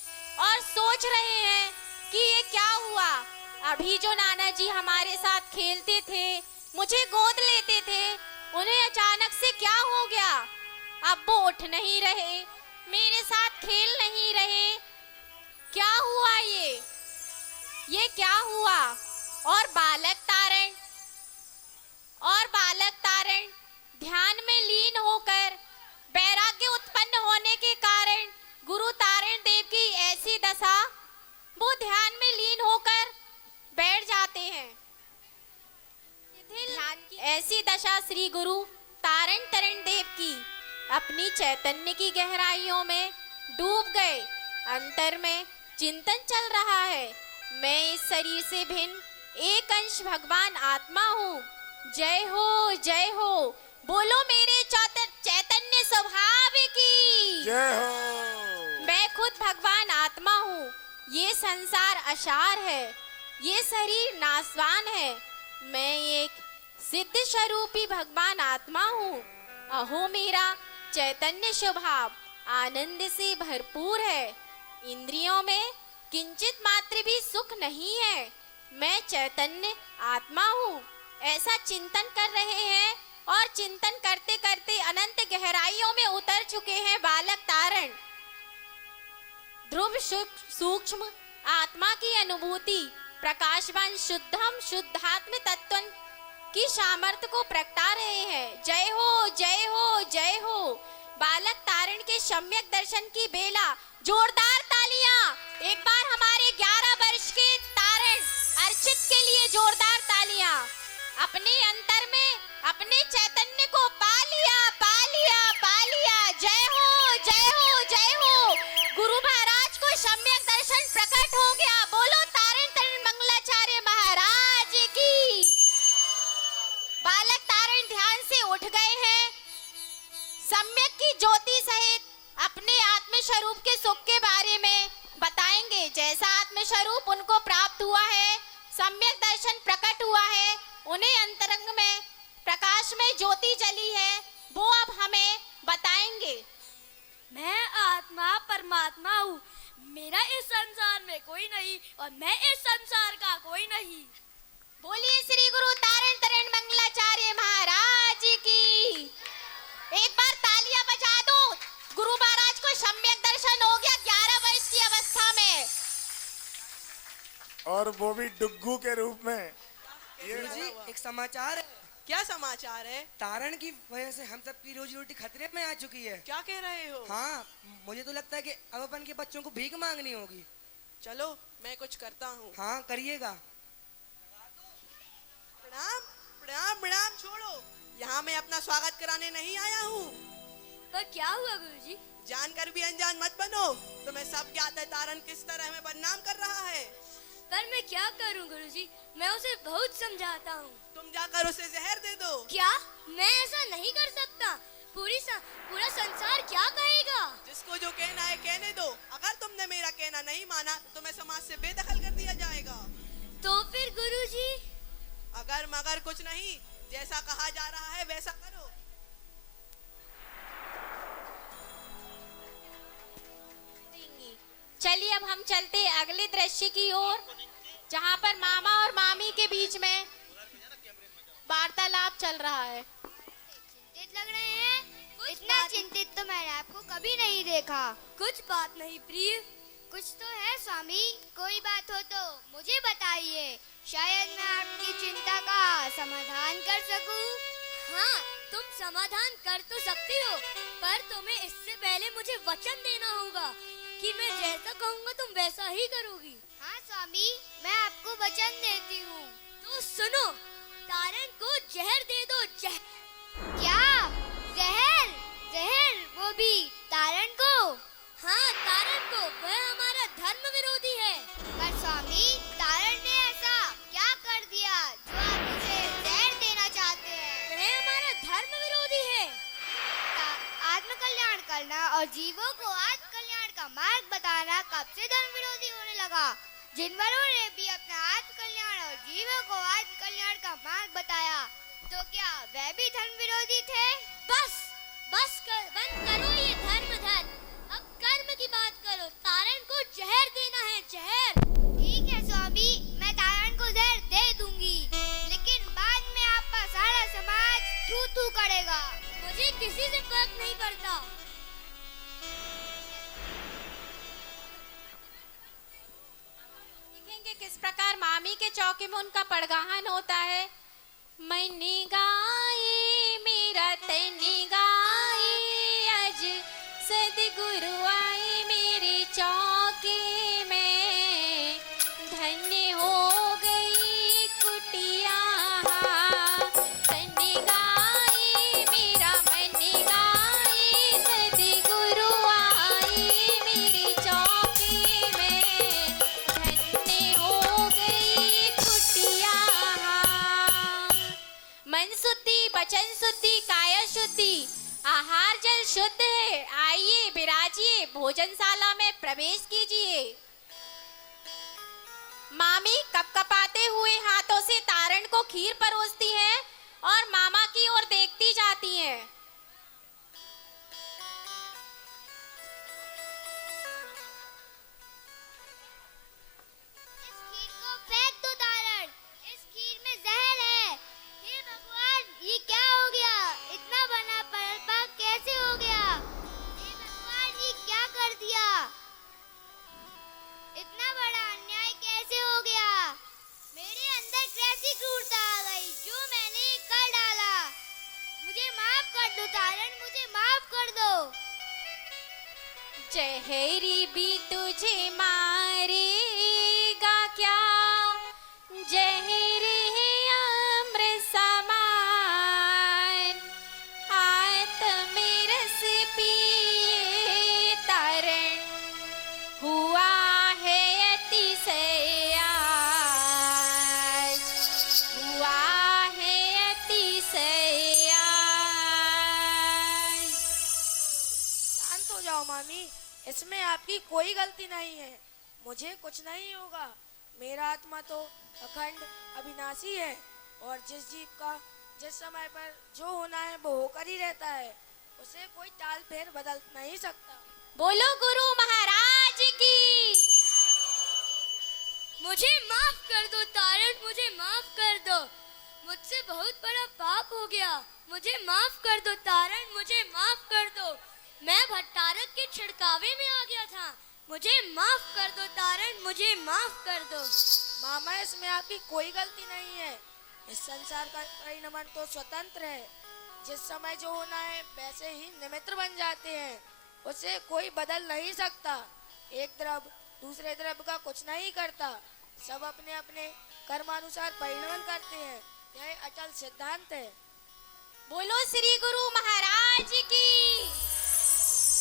और सोच रहे हैं कि ये क्या हुआ। अभी जो नाना जी हमारे साथ खेलते थे, मुझे गोद लेते थे, उन्हें अचानक से क्या हो गया। अब वो उठ नहीं रहे, मेरे साथ खेल नहीं रहे। क्या हुआ ये क्या हुआ। और बालक तारण ध्यान में लीन होकर वैराग्य उत्पन्न होने के कारण गुरु तारण देव की ऐसी दशा, वो ध्यान में लीन होकर बैठ जाते हैं। ध्यान की ऐसी दशा श्री गुरु तारण तरण देव की अपनी चैतन्य की गहराइयों में डूब गए। अंतर में चिंतन चल रहा है, मैं इस शरीर से भिन्न एक अंश भगवान आत्मा हूँ। जय हो, बोलो मेरे चैतन्य स्वभाव की जय हो। मैं खुद भगवान आत्मा हूँ। ये संसार असार है, ये शरीर नाशवान है। मैं एक सिद्ध स्वरूपी भगवान आत्मा हूँ। अहो मेरा चैतन्य स्वभाव आनंद से भरपूर है। इंद्रियों में किंचित मात्र भी सुख नहीं है। मैं चैतन्य आत्मा हूँ। ऐसा चिंतन कर रहे हैं और चिंतन करते करते अनंत गहराइयों में उतर चुके हैं बालक तारण। ध्रुव सूक्ष्म आत्मा की अनुभूति प्रकाशवान शुद्धम शुद्धात्म तत्व की सामर्थ्य को प्रगटा रहे हैं। जय हो। बालक तारण के सम्यक दर्शन की बेला। जोरदार तालियां एक बार हमारे 11 वर्ष के तारण अर्चित के लिए। जोरदार तालियां। अपने अंतर में अपने चैतन्य को पा लिया। जय हो। गुरु महाराज को सम्यक दर्शन प्रकट हो गया। बोलो तारण तरण मंगलाचार्य महाराज की। बालक तारण ध्यान से उठ गए हैं। सम्यक की ज्योति सहित अपने आत्म स्वरूप के सुख के बारे में बताएंगे। जैसा आत्म स्वरूप उनको प्राप्त हुआ है, सम्यक दर्शन प्रकट हुआ है, उन्हें अंतरंग में प्रकाश में ज्योति जली है, वो अब हमें बताएंगे। मैं आत्मा परमात्मा हूँ। मेरा इस संसार में कोई नहीं और मैं इस संसार का कोई नहीं। बोलिए श्री गुरु तारण तरण मंगलाचार्य महाराज की। एक बार तालियां बजा दो। गुरु महाराज को सम्यक दर्शन हो गया 11 वर्ष की अवस्था में, और वो भी डुग्गू के रूप में। गुरुजी एक समाचार है। क्या समाचार है? तारण की वजह से हम सब की रोजी रोटी खतरे में आ चुकी है। क्या कह रहे हो? हाँ, मुझे तो लगता है कि अब अपन के बच्चों को भीख मांगनी होगी। चलो मैं कुछ करता हूँ। हाँ करिएगा। प्रणाम छोड़ो। यहाँ मैं अपना स्वागत कराने नहीं आया हूँ। पर क्या हुआ गुरुजी? जानकर भी अनजान मत बनो। तुम्हें सब ज्ञात है तारण किस तरह हमें बदनाम कर रहा है। पर मैं क्या करूं गुरुजी? मैं उसे बहुत समझाता हूँ। तुम जाकर उसे जहर दे दो। क्या? मैं ऐसा नहीं कर सकता। पूरा संसार क्या कहेगा? जिसको जो कहना है कहने दो। अगर तुमने मेरा कहना नहीं माना तो तुम्हें समाज से बेदखल कर दिया जाएगा। तो फिर गुरुजी? अगर मगर कुछ नहीं, जैसा कहा जा रहा है वैसा करो। चलिए अब हम चलते अगले दृश्य की ओर, जहाँ पर मामा और मामी के बीच में वार्तालाप चल रहा है। चिंतित लग रहे हैं? इतना चिंतित तो मैंने आपको कभी नहीं देखा। कुछ बात नहीं प्रिय? कुछ तो है स्वामी। कोई बात हो तो मुझे बताइए, शायद मैं आपकी चिंता का समाधान कर सकूं। हाँ, तुम समाधान कर तो सकती हो, पर तुम्हें इससे पहले मुझे वचन देना होगा कि मैं जैसा कहूँगा तुम वैसा ही करोगी। हाँ स्वामी, मैं आपको वचन देती हूँ। तो सुनो, तारण को जहर दे दो। क्या? जहर? जहर? वो भी पालना और जीवों को आत्म कल्याण का मार्ग बताना कब से धर्म विरोधी होने लगा? जानवरों ने भी अपना आत्म कल्याण और जीवों को आत्म कल्याण का मार्ग बताया, तो क्या वे भी धर्म विरोधी थे? बस बंद करो ये धर्म। अब कर्म की बात करो। तारण को जहर देना है, जहर। ठीक है स्वामी, मैं तारण को जहर दे दूंगी, लेकिन बाद में आपका सारा समाज थू थू करेगा। मुझे किसी से फर्क नहीं पड़ता। देखेंगे किस प्रकार मामी के चौके में उनका पड़गाहन होता है। मैंने गाए मेरा तन गाए, आज सदगुरु आए मेरे चौके में, धन्य हो गई कुटिया। तन गाए मेरा मन गाए, सदगुरु आए मेरे चौके में, धन्य हो गई कुटिया। मन शुद्धि, वचन शुद्धि, काया शुद्धि, आहार जल शुद्ध है। आइए विराजिए, भोजनशाला में प्रवेश कीजिए। मामी कपकपाते हुए हाथों से तारण को खीर परोसती है और मामा की ओर देखती जाती हैं। इस खीर को फेंक दो तारण, इस खीर में जहर है। हे भगवान, ये क्या हो गया? इतना बड़ा पाप कैसे हो गया? हे भगवान, ये क्या कर दिया? इतना बड़ा अन्याय कैसे हो गया? मेरे अंदर कैसी क्रूरता आ गई जो मैंने कर डाला? मुझे माफ कर दो तारण, मुझे माफ कर दो। जहरी भी तुझे मारेगा क्या, जहर है अमृत समान, आत्म रस पिए तारण, हुआ है अतिशय आज, हुआ है अतिशय आज। शांत हो जाओ मामी, इसमें आपकी कोई गलती नहीं है। मुझे कुछ नहीं होगा। मेरा आत्मा तो अखंड अविनाशी है और जिस जीव का जिस समय पर जो होना है वो होकर ही रहता है, उसे कोई ताल फेर बदल नहीं सकता। बोलो गुरु महाराज की। मुझे माफ कर दो तारण, मुझे माफ कर दो। मुझसे बहुत बड़ा पाप हो गया। मुझे माफ कर दो तारण, मुझे माफ कर दो। मैं भट्टारक के छिड़कावे में आ गया था। मुझे माफ कर दो तारण, मुझे माफ कर दो। मामा, इसमें आपकी कोई गलती नहीं है। इस संसार का परिणमन तो स्वतंत्र है। जिस समय जो होना है वैसे ही निमित्त बन जाते हैं, उसे कोई बदल नहीं सकता। एक द्रव्य दूसरे द्रव्य का कुछ नहीं करता, सब अपने अपने कर्मानुसार परिणमन करते हैं। यह अटल सिद्धांत है। बोलो श्री गुरु महाराज की।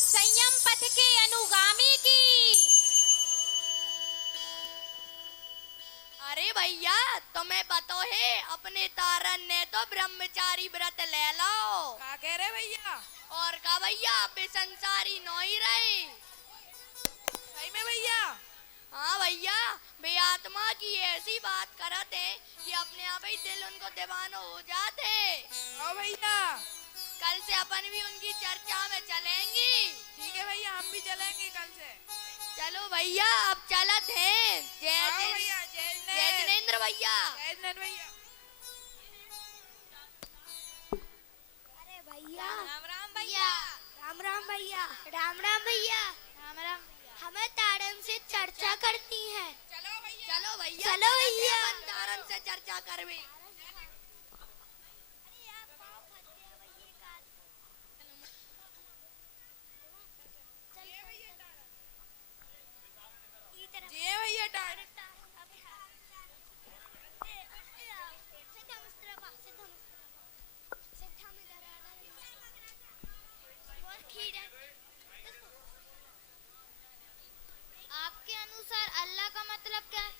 संयम पथ के अनुगामी की। अरे भैया, तुम्हें पता है अपने तारण ने तो ब्रह्मचारी व्रत ले लो। क्या कह रहे भैया? और का भैया, अब संसारी नो ही रहे। सही में भैया? हाँ भैया, वे आत्मा की ऐसी बात करते हैं कि अपने आप ही दिल उनको दीवाना हो जाते। ओ भैया, कल से अपन भी उनकी चर्चा में चलेंगे। ठीक है भैया, हम भी चलेंगे कल से। चलो भैया, अब चलत हैं। जय भैया, जय जिनेंद्र भैया। जय जिनेंद्र भैया। अरे भैया, राम राम भैया। राम राम भैया। राम राम भैया। राम राम। हमें तारण से चर्चा करती है। चलो भैया, चलो भैया, चलो भैया, तारण से चर्चा करवे। जी भैया, तारण। आपके अनुसार अल्लाह का मतलब क्या है?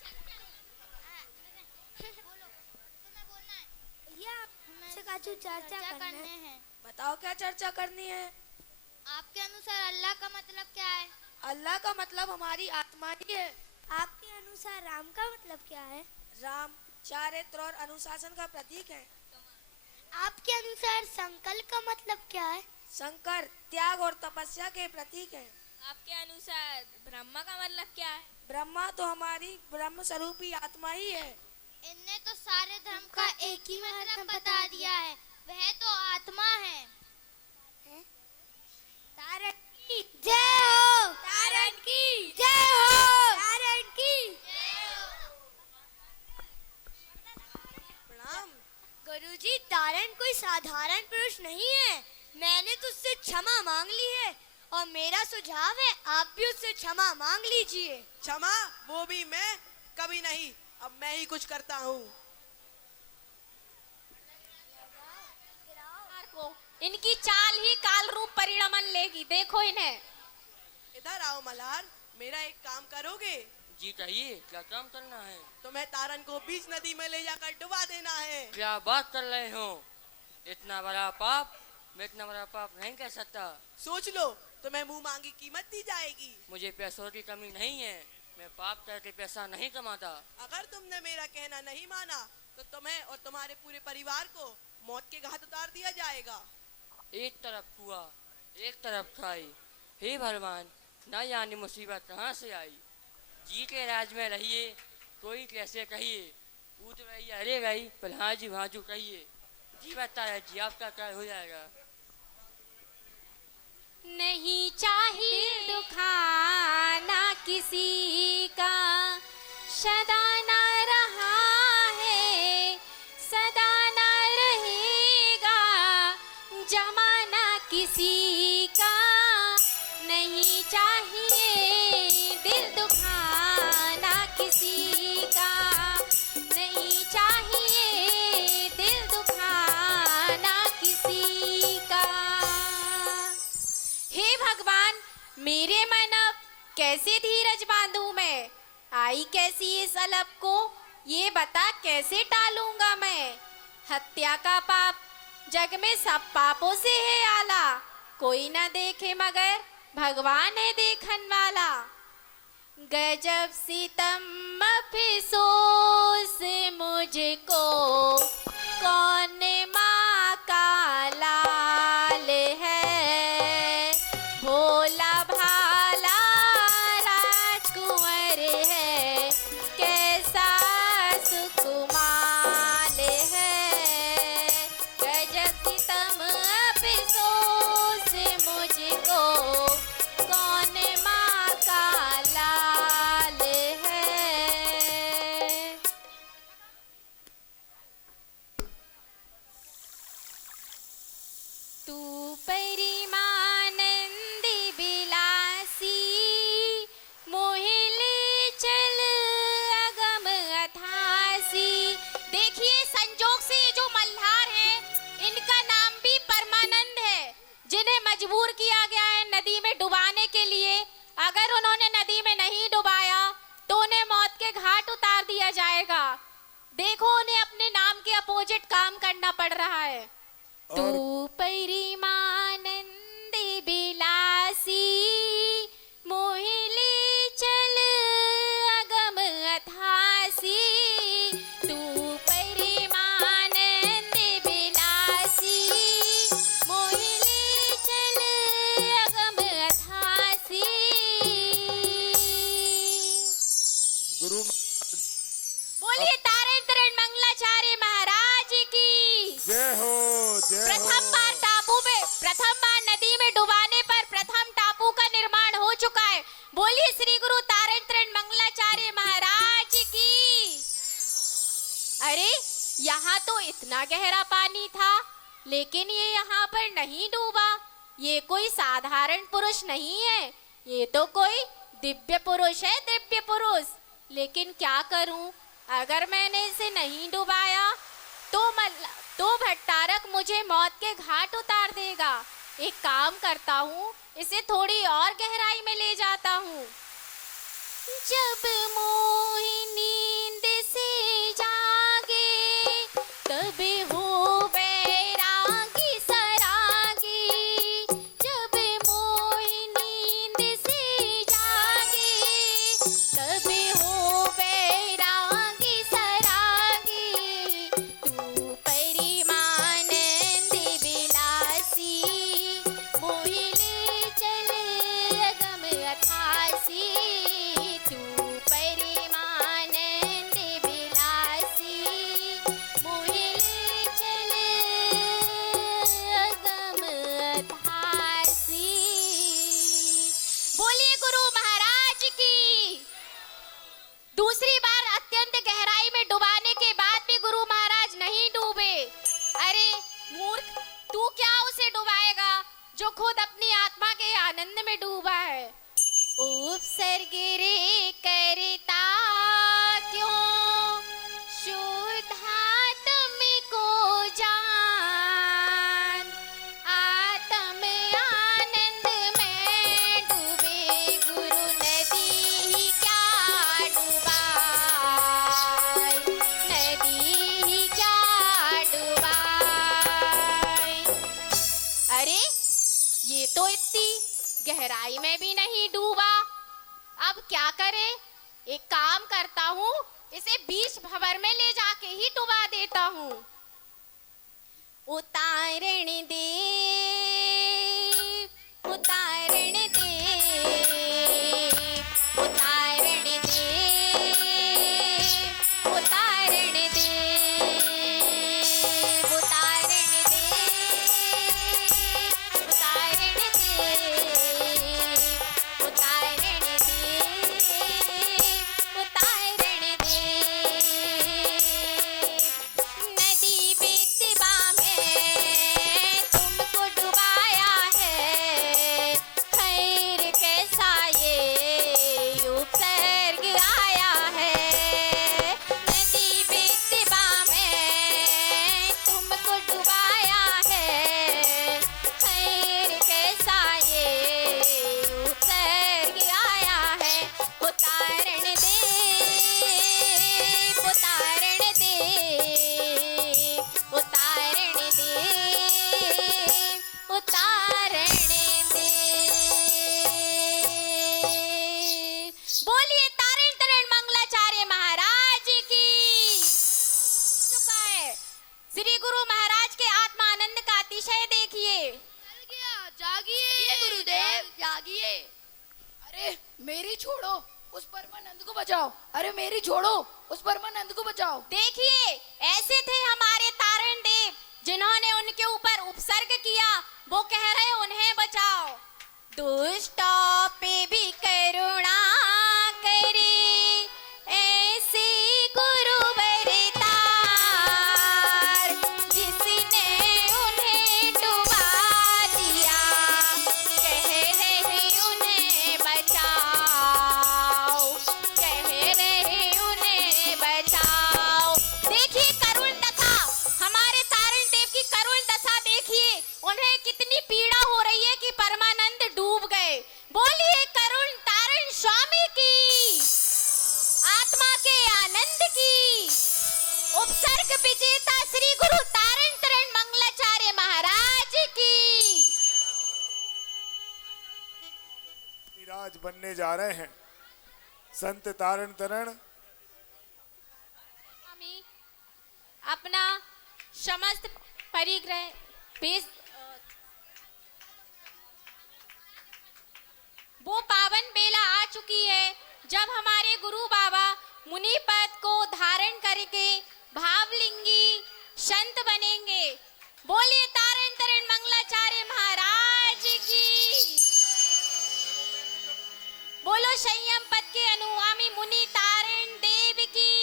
बोलो, तुम्हें बोलना है। भैया, हमसे काजू चर्चा करने हैं। बताओ क्या चर्चा करनी है? आप आपके अनुसार अल्लाह का मतलब क्या है? अल्लाह का मतलब हमारी आत्मा ही है। आपके अनुसार राम का मतलब क्या है? राम चारित्र और अनुशासन का प्रतीक है। आपके अनुसार संकल्प का मतलब क्या है? शंकर त्याग और तपस्या के प्रतीक है। आपके अनुसार ब्रह्मा का मतलब क्या है? ब्रह्मा तो हमारी ब्रह्म स्वरूपी आत्मा ही है। इनने तो सारे धर्म का एक ही मतलब बता दिया है, वह तो आत्मा है। तारण की जय हो, तारण की जय हो, तारण की जय हो। प्रणाम। गुरुजी, तारण कोई साधारण पुरुष नहीं है। मैंने तो उससे क्षमा मांग ली है और मेरा सुझाव है आप भी उससे क्षमा मांग लीजिए। क्षमा? वो भी मैं? कभी नहीं, अब मैं ही कुछ करता हूँ। इनकी चाल ही काल रूप परिणमन लेगी, देखो इन्हें। इधर आओ मल्हार, मेरा एक काम करोगे? जी कहिए, क्या काम करना है? तुम्हें तारन को बीच नदी में ले जाकर डुबा देना है। क्या बात कर रहे हो? इतना बड़ा पाप मैं इतना बड़ा पाप नहीं कर सकता। सोच लो, तुम्हें मुंह मांगी कीमत दी जाएगी। मुझे पैसों की कमी नहीं है, मैं पाप करके पैसा नहीं कमाता। अगर तुमने मेरा कहना नहीं माना तो तुम्हें और तुम्हारे पूरे परिवार को मौत के घाट उतार दिया जाएगा। एक तरफ कुआ एक तरफ खाई, हे भगवान न जाने मुसीबत कहाँ से आई। जी के राज में रहिए, कोई कैसे कहिए, ऊत रही अरे गई पल्हाजी भाजू कहिए। जी बता है जी, आपका क्या हो जाएगा। नहीं चाहिए दुखाना किसी का, सदा ना रहा है सदा ना रहेगा, जमाना किसी का। नहीं चाहिए दिल दुखाना किसी का, नहीं चाहिए दिल दुखाना किसी का। हे भगवान, मेरे मन अब कैसे धीरज बांधूं मैं, आई कैसी इस अलप को ये बता कैसे टालूंगा मैं। हत्या का पाप जग में सब पापों से है आला, कोई न देखे मगर भगवान है देखन वाला। गजब सितम अफसोस मुझको, कौन माँ का लाल है, भोला भाला राजकुंवर है, कैसा सुकुमार है। गजब सितम अफसोस मुझको, कौन माँ का लाल है। तू परिमानंद बिलासी, मोहे ले चल अगम अथासी। देखिए संजोग से ये जो मल्हार हैं, इनका नाम भी परमानंद है, जिन्हें मजबूर किया गया है नदी में डुबाने के लिए। अगर उन्होंने नदी में नहीं डुबाया तो उन्हें मौत के घाट उतार दिया जाएगा। देखो उन्हें अपने नाम के अपोजिट काम करना पड़ रहा है। तू परिमानंद बिलासी, मोहे ले चल अगम अथासी। तू परिमानंद बिलासी, मोहे ले चल अगम अथासी। गुरु बोलिए तारेंद्र मंगलाचार्य महाराज की जय हो, जय प्रथम बार नदी में डुबाने पर प्रथम टापू का निर्माण हो चुका है। बोलिए श्री गुरु तारेंद्र मंगलाचार्य महाराज की। अरे यहाँ तो इतना गहरा पानी था, लेकिन ये यहाँ पर नहीं डूबा। ये कोई साधारण पुरुष नहीं है, ये तो कोई दिव्य पुरुष है, दिव्य पुरुष। लेकिन क्या करूं, अगर मैंने इसे नहीं डुबाया तो भट्टारक मुझे मौत के घाट उतार देगा। एक काम करता हूँ, इसे थोड़ी और गहराई में ले जाता हूँ। जब मोही नींद से जागे, तब हो बैरागी सरागी। जब मोही जो खुद अपनी आत्मा के आनंद में डूबा है। उपसर्ग रे करता क्यों शुद्धात्म को जान, आत्म आनंद में डूबे गुरु नदी ही क्या डुबाए, नदी ही क्या डुबाए। अरे ये तो इतनी गहराई में भी नहीं डूबा, अब क्या करे? एक काम करता हूँ, इसे बीच भंवर में ले जाके ही डुबा देता हूँ। उतारण दे, उतारण दे, उतारण दे, उतारण दे, उतारण दे, उतारण दे, उतारण दे, उतारण दे। नदी बेतबा में तुमको डुबाया है, खैर कैसा ये उपसर्ग आया है। नदी बेतबा में तुमको डुबाया है, खैर कैसा ये उपसर्ग आया है। उतारण दे, उतारण दे, उतारण दे, उतारण दे। बोलिए तारण तरण मंगलाचार्य महाराज की। चुका है श्री गुरु महाराज के आत्मा आनंद का अतिशय देखिए। जागिए गुरुदेव, जागिए। अरे मेरी छोड़ो, उस परमानंद को बचाओ। अरे मेरी छोड़ो, उस परमानंद को बचाओ। देखिए ऐसे थे हमारे तारण देव, जिन्होंने उनके ऊपर उपसर्ग किया, वो कह रहे उन्हें बचाओ। दुष्टों पे भी करुणा करे, ऐसे गुरु बरतार, जिसने उन्हें डुबा दिया, कह रहे उन्हें बचाओ, कह रहे उन्हें बचाओ। देखिए करुण दशा, हमारे तारण देव की करुण दशा देखिए, उन्हें कितनी पीड़ा हो रही है कि परमानंद डूब गए। बोलिए करुण तारण स्वामी की, आत्मा के आनंद की। उपसर्ग विजेता श्री गुरु तारण तरण मंगलाचार्य महाराज की। राज बनने जा रहे हैं संत तारण तरण। स्वामी अपना समस्त परिग्रह पेश, वो पावन बेला आ चुकी है जब हमारे गुरु बाबा मुनि पद को धारण करके भावलिंगी संत बनेंगे। बोलिए तारण तरण मंगलाचार्य महाराज की। बोलो संयम पद के अनुगामी मुनि तारण देव की।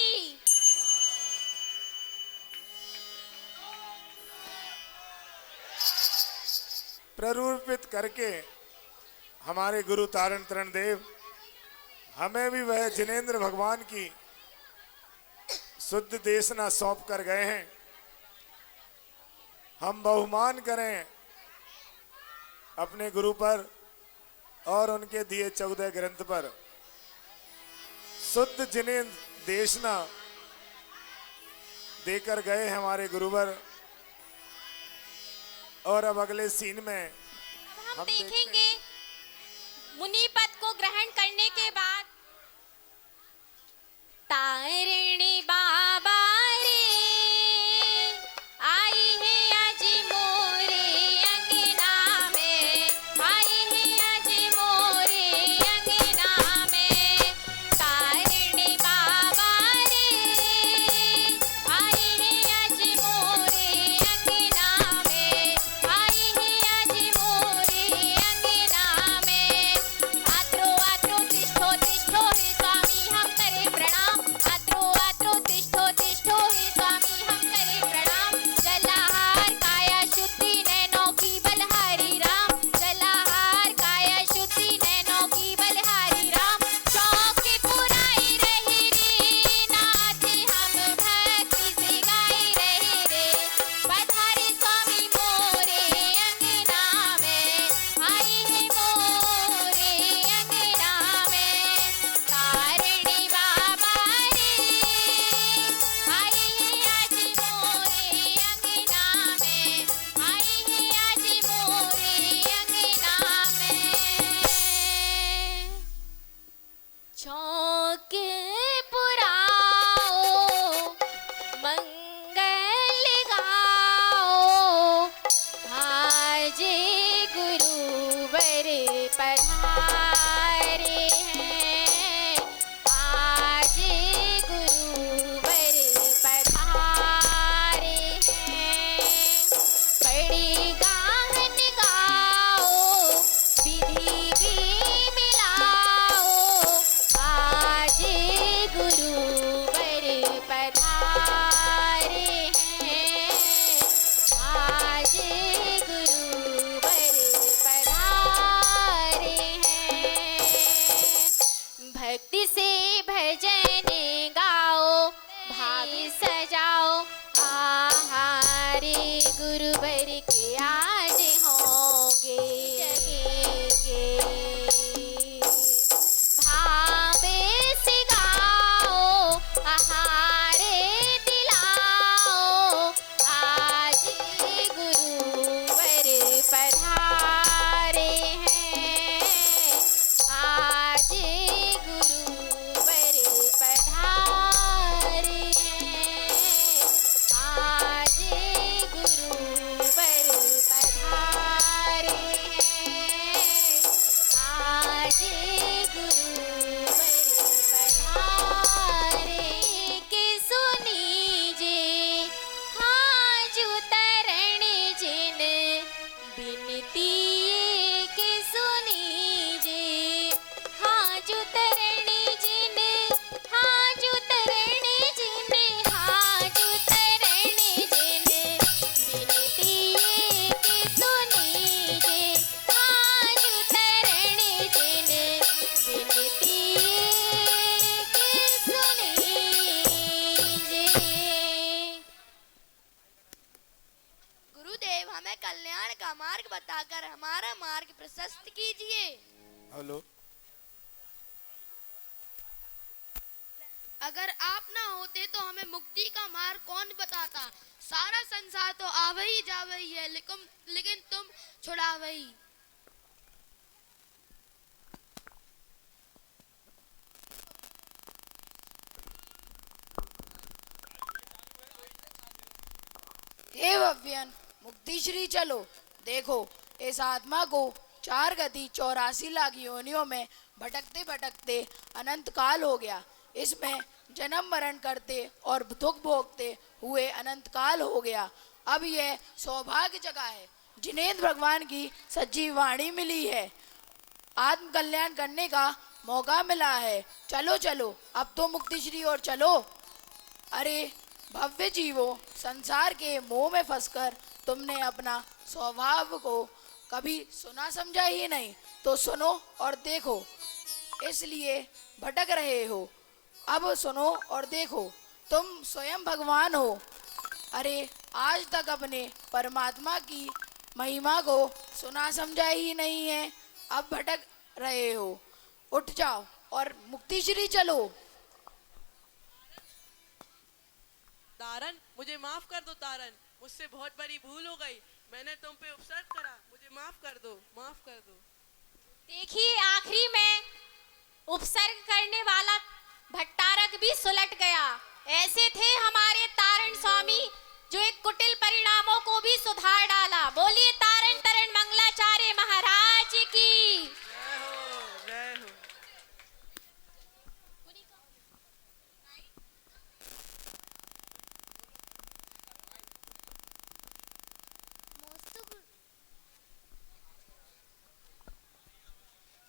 प्ररूपित करके हमारे गुरु तारण तरण देव हमें भी वह जिनेंद्र भगवान की शुद्ध देशना सौंप कर गए हैं। हम बहुमान करें अपने गुरु पर और उनके दिए 14 ग्रंथ पर। शुद्ध जिनेंद्र देशना देकर गए हैं हमारे गुरुवर। और अब अगले सीन में हम देखेंगे मुनि पद को ग्रहण करने के बाद तारिणी बाबा रे आई है आज मोरे अंगना में, आई है आज मोरे अंगना में। तारिणी बाबा रे आई है आज मोरे अंगना में, आई है आज मोरे अंगना में। आत्रो आत्रो तिष्ठो तिष्ठो हे स्वामी हम करे प्रणाम। आत्रो आत्रो हैं। आज गुरुवर पधारे हैं। पढ़ी गाहन गाओ, विधि भी मिलाओ। आज गुरुवर पधारे हैं। आज गुरुवर पधारे हैं। भक्ति से भजन गाओ, भाव सजाओ। आहारे गुरुवर के आज होंगे जगेंगे। भावे से गाओ, आहारे दिलाओ। आज गुरुवर पधारे हैं। आज गुरुवर पधारे हैं। आज गुरुवर पधारे हैं। आज गुरुवर पधारे के सुनीजे हाज उतरण जिन बिनती के सुनीजे हाज उतरण जिन हाज उतरण जिन हाज उतरण जिन बिनती के सुनीजे हाज उतरण जिन बिनती के सुनीजे। गुरुदेव हमें कल्याण का मार्ग बताकर हमारा मार्ग प्रशस्त कीजिए। हेलो। अगर आप ना होते तो हमें मुक्ति का मार्ग कौन बताता। सारा संसार तो आवही जावही है, लेकिन तुम छुड़ावही। हे भव्यन, मुक्ति श्री चलो। देखो इस आत्मा को 4 गति 84 लाख योनियों में भटकते भटकते अनंत काल हो गया। इसमें जन्म मरण करते और दुख भोगते हुए अनंत काल हो गया। अब यह सौभाग्य जगह है जिन्हें भगवान की सच्ची वाणी मिली है। आत्म कल्याण करने का मौका मिला है। चलो चलो अब तो मुक्ति श्री और चलो। अरे भव्य जीवो, संसार के मोह में फंसकर तुमने अपना स्वभाव को कभी सुना समझा ही नहीं, तो सुनो और देखो, इसलिए भटक रहे हो। अब सुनो और देखो, तुम स्वयं भगवान हो। अरे आज तक अपने परमात्मा की महिमा को सुना समझा ही नहीं है, अब भटक रहे हो। उठ जाओ और मुक्ति श्री चलो। तारन, मुझे माफ कर दो तारन, मुझसे बहुत बड़ी भूल हो गई। मैंने तुम पे उपसर्ग करा, मुझे माफ कर दो, माफ कर दो। देखिए आखिरी में उपसर्ग करने वाला भट्टारक भी सुलट गया। ऐसे थे हमारे तारण स्वामी जो एक कुटिल परिणामों को भी सुधार डाला। बोलिए तारण तरण मंगलाचार्य महाराज की जय हो, जय हो।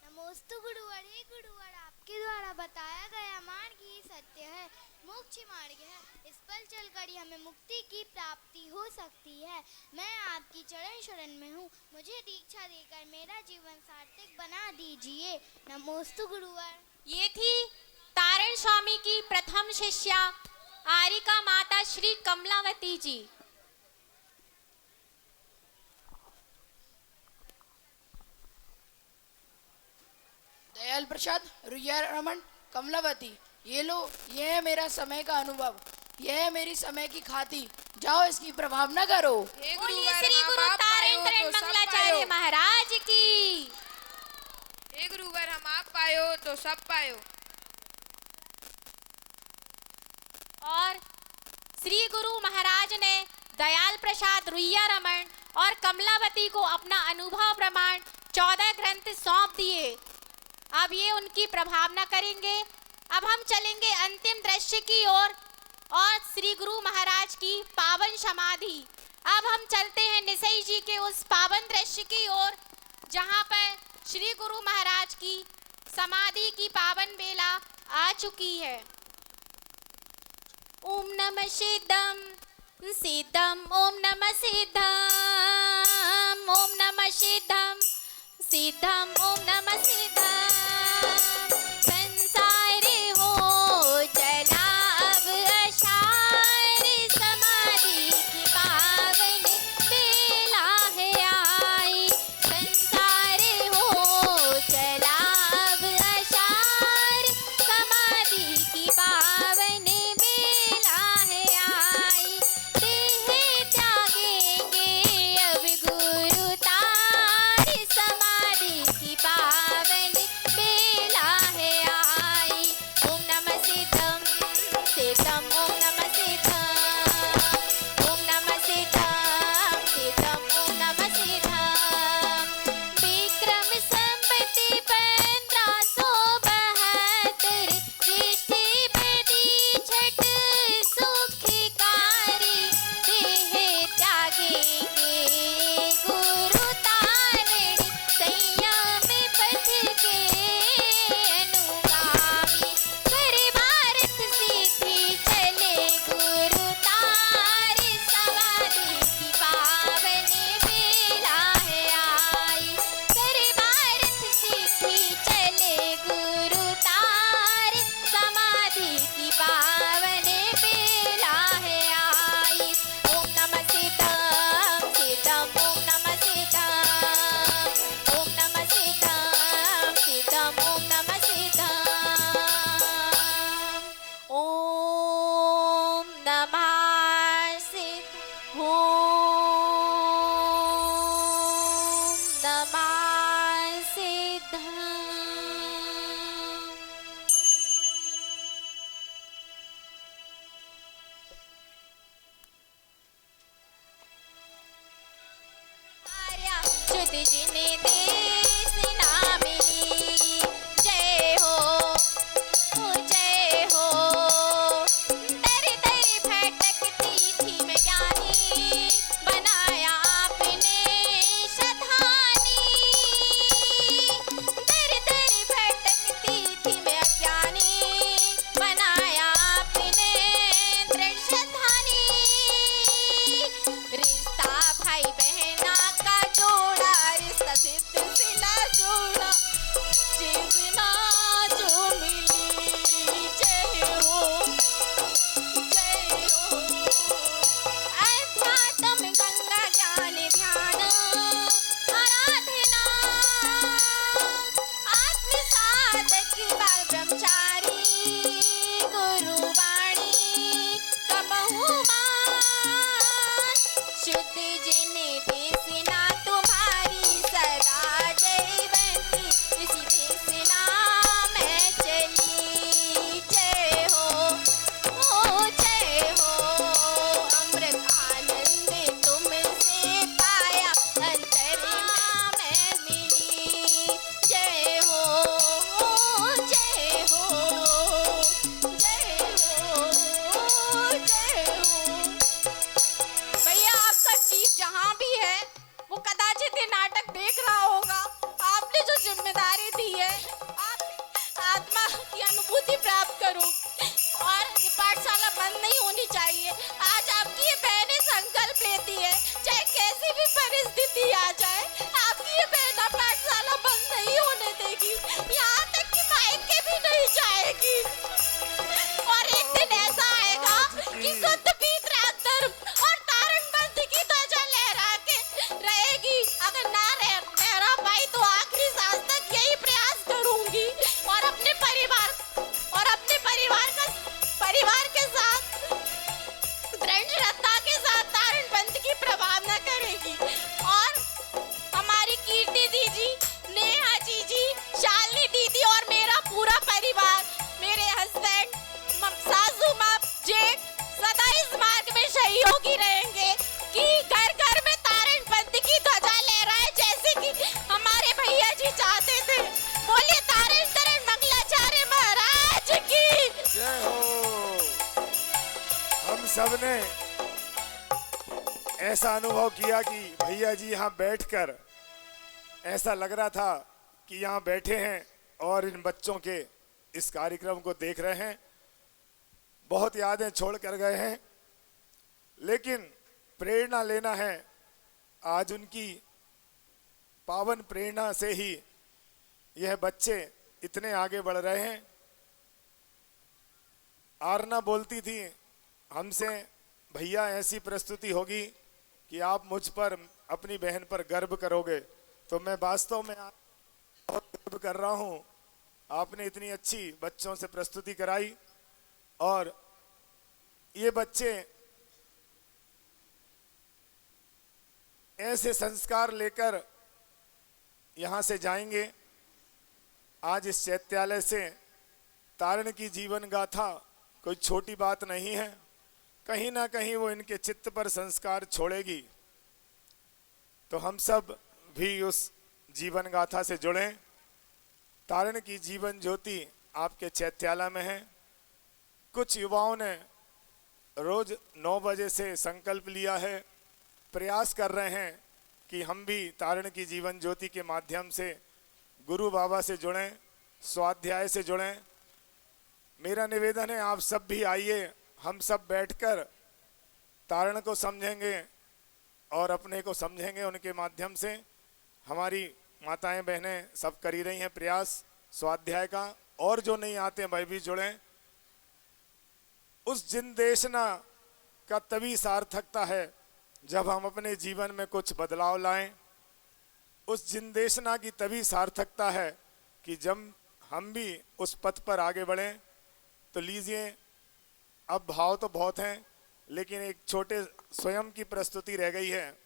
नमोस्तु गुरुवर। हे गुरुवर, आपके द्वारा बताया गया मार्ग ही सत्य है, मोक्ष मार्ग है। इस पर चलकर ही हमें मुक्ति की प्राप्ति हो सकती है। मैं आपकी चरण शरण में हूँ, मुझे दीक्षा देकर मेरा जीवन सार्थक बना दीजिए। नमोस्तु गुरुवर। ये थी तारण स्वामी की प्रथम शिष्या आरिका माता श्री कमलावती जी। दयाल प्रसाद, रुइया रमन, कमलावती, ये लो, यह है मेरा समय का अनुभव, यह है मेरी समय की खाती। जाओ इसकी प्रभाव न करो। बोलिए श्री गुरु तारण तरण मंगलाचार्य महाराज की। हे गुरुवर, हम आप पायो तो सब पायो। और श्री गुरु महाराज ने दयाल प्रसाद, रुइया रमन और कमलावती को अपना अनुभव प्रमाण 14 ग्रंथ सौंप दिए। अब ये उनकी प्रभावना करेंगे। अब हम चलेंगे अंतिम दृश्य की ओर और श्री गुरु महाराज की पावन समाधि। अब हम चलते हैं निसई जी के उस पावन दृश्य की ओर जहां पर श्री गुरु महाराज की समाधि की पावन बेला आ चुकी है। ओम नमः सिद्धम सिद्धम ओम नमः सिद्धम ओम नमः सिद्धम सिद्धम ओम नमः सिद्धम। संसारे हो चला अब अशार समाधि की पावन बेला है आई। संसारे हो चला अब अशार समाधि की पावन बेला है आई। देह त्यागेंगे अब गुरु तार समाधि की पावन बेला है आई। ओम नमः सिद्धम सिद्धम ओम नमः सिद्धम ओम नमः सिद्धम सिद्धम ओम नमः सिद्धम। विक्रम संपत्ति 1572 दृष्टि बेदी छठ सुखकारी। देह त्यागेंगे गुरु तारणी संयम पथ के अनुगामी। कर भारत सिद्धि चले गुरु तार समाधि की पावन बेला है आई। कर भारत सिद्धि चले गुरु तार समाधि की पावन बेला है आई। ओम नमः सिद्धम सिद्धम ओम नमः सिद्धम ओम नमः सिद्धम सिद्धम ओम नमः सिद्धम। ओम नमः सिद्धम ओम नमः सिद्धम। शुद्ध जिने देश ना मिली। जय हो जय हो। दर दर भटकती थी मैं ज्ञानी बनाया आपने शधानी। दर दर भटकती थी मैं अज्ञानी बनाया आपने दृढ़ शधानी। रिश्ता भाई बहना का जोड़ा रिश्ता सिद्ध सबने ऐसा अनुभव किया कि भैया जी यहाँ बैठकर ऐसा लग रहा था कि यहाँ बैठे हैं और इन बच्चों के इस कार्यक्रम को देख रहे हैं। बहुत यादें छोड़ कर गए हैं, लेकिन प्रेरणा लेना है। आज उनकी पावन प्रेरणा से ही यह बच्चे इतने आगे बढ़ रहे हैं। आरना बोलती थी हमसे, भैया ऐसी प्रस्तुति होगी कि आप मुझ पर, अपनी बहन पर गर्व करोगे। तो मैं वास्तव में बहुत गर्व कर रहा हूँ। आपने इतनी अच्छी बच्चों से प्रस्तुति कराई और ये बच्चे ऐसे संस्कार लेकर यहाँ से जाएंगे। आज इस चैत्यालय से तारण की जीवन गाथा कोई छोटी बात नहीं है। कहीं ना कहीं वो इनके चित्त पर संस्कार छोड़ेगी। तो हम सब भी उस जीवन गाथा से जुड़ें। तारण की जीवन ज्योति आपके चैत्यालय में है। कुछ युवाओं ने रोज 9 बजे से संकल्प लिया है, प्रयास कर रहे हैं कि हम भी तारण की जीवन ज्योति के माध्यम से गुरु बाबा से जुड़ें, स्वाध्याय से जुड़ें। मेरा निवेदन है आप सब भी आइए, हम सब बैठकर तारण को समझेंगे और अपने को समझेंगे। उनके माध्यम से हमारी माताएं बहनें सब कर ही रही हैं प्रयास स्वाध्याय का, और जो नहीं आते हैं भाई भी जुड़ें। उस जिनदेशना का तभी सार्थकता है जब हम अपने जीवन में कुछ बदलाव लाएं। उस जिनदेशना की तभी सार्थकता है कि जब हम भी उस पथ पर आगे बढ़ें। तो लीजिए, अब भाव तो बहुत हैं, लेकिन एक छोटे स्वयं की प्रस्तुति रह गई है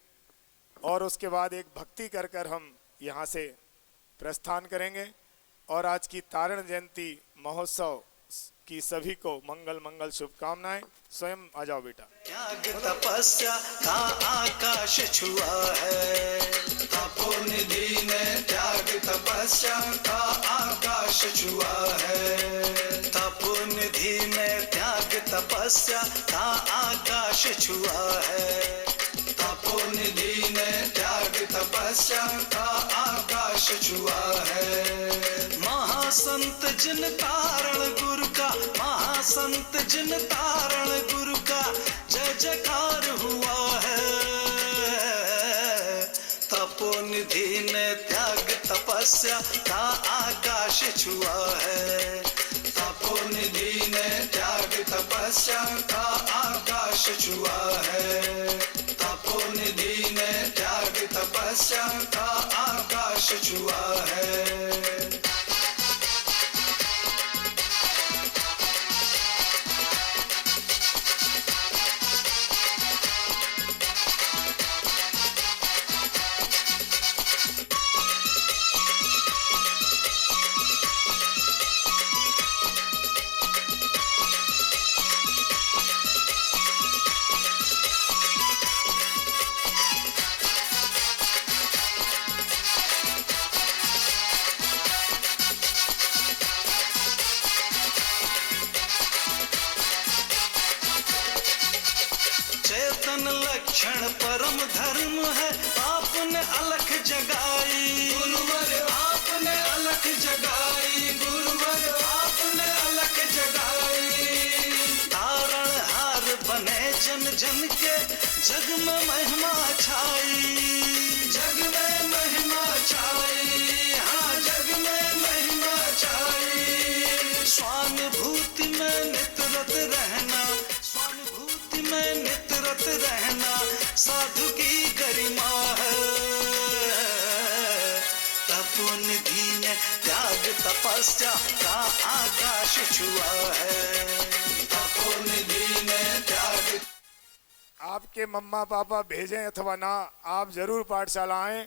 और उसके बाद एक भक्ति कर कर हम यहाँ से प्रस्थान करेंगे। और आज की तारण जयंती महोत्सव की सभी को मंगल मंगल शुभकामनाएं। स्वयं आ जाओ बेटा। त्याग तपस्या का आकाश छुआ है, तपोनिधि ने त्याग तपस्या का आकाश छुआ है। तपोनिधि ने त्याग तपस्या का आकाश छुआ है। तपोनिधि ने त्याग तपस्या का आकाश छुआ है। महासंत जिन तारण गुरु का, महासंत जिन तारण गुरु का जय जयकार हुआ है। तपोनिधि ने त्याग तपस्या का आकाश छुआ है। तपोनिधि ने त्याग तपस्या का आकाश छुआ है। तपोनिधि ने त्याग तपस्या का आकाश छुआ है। चेतन लक्षण परम धर्म है, आपने अलख जगाई। गुरुवर आपने अलख जगाई, गुरुवर आपने अलख जगाई। तारण हार बने जन जन के, जग में महिमा छाई। जग में महिमा छाई, हाँ जग में महिमा छाई। स्वानुभूति में नितरत रहना, स्वानुभूति में नितरत रहना साधु की गरिमा है। तपोनिधि ने त्याग तपस्या का आकाश छुआ है। तपोनिधि ने त्याग। आपके मम्मा पापा भेजें अथवा ना, आप जरूर पाठशाला आएं।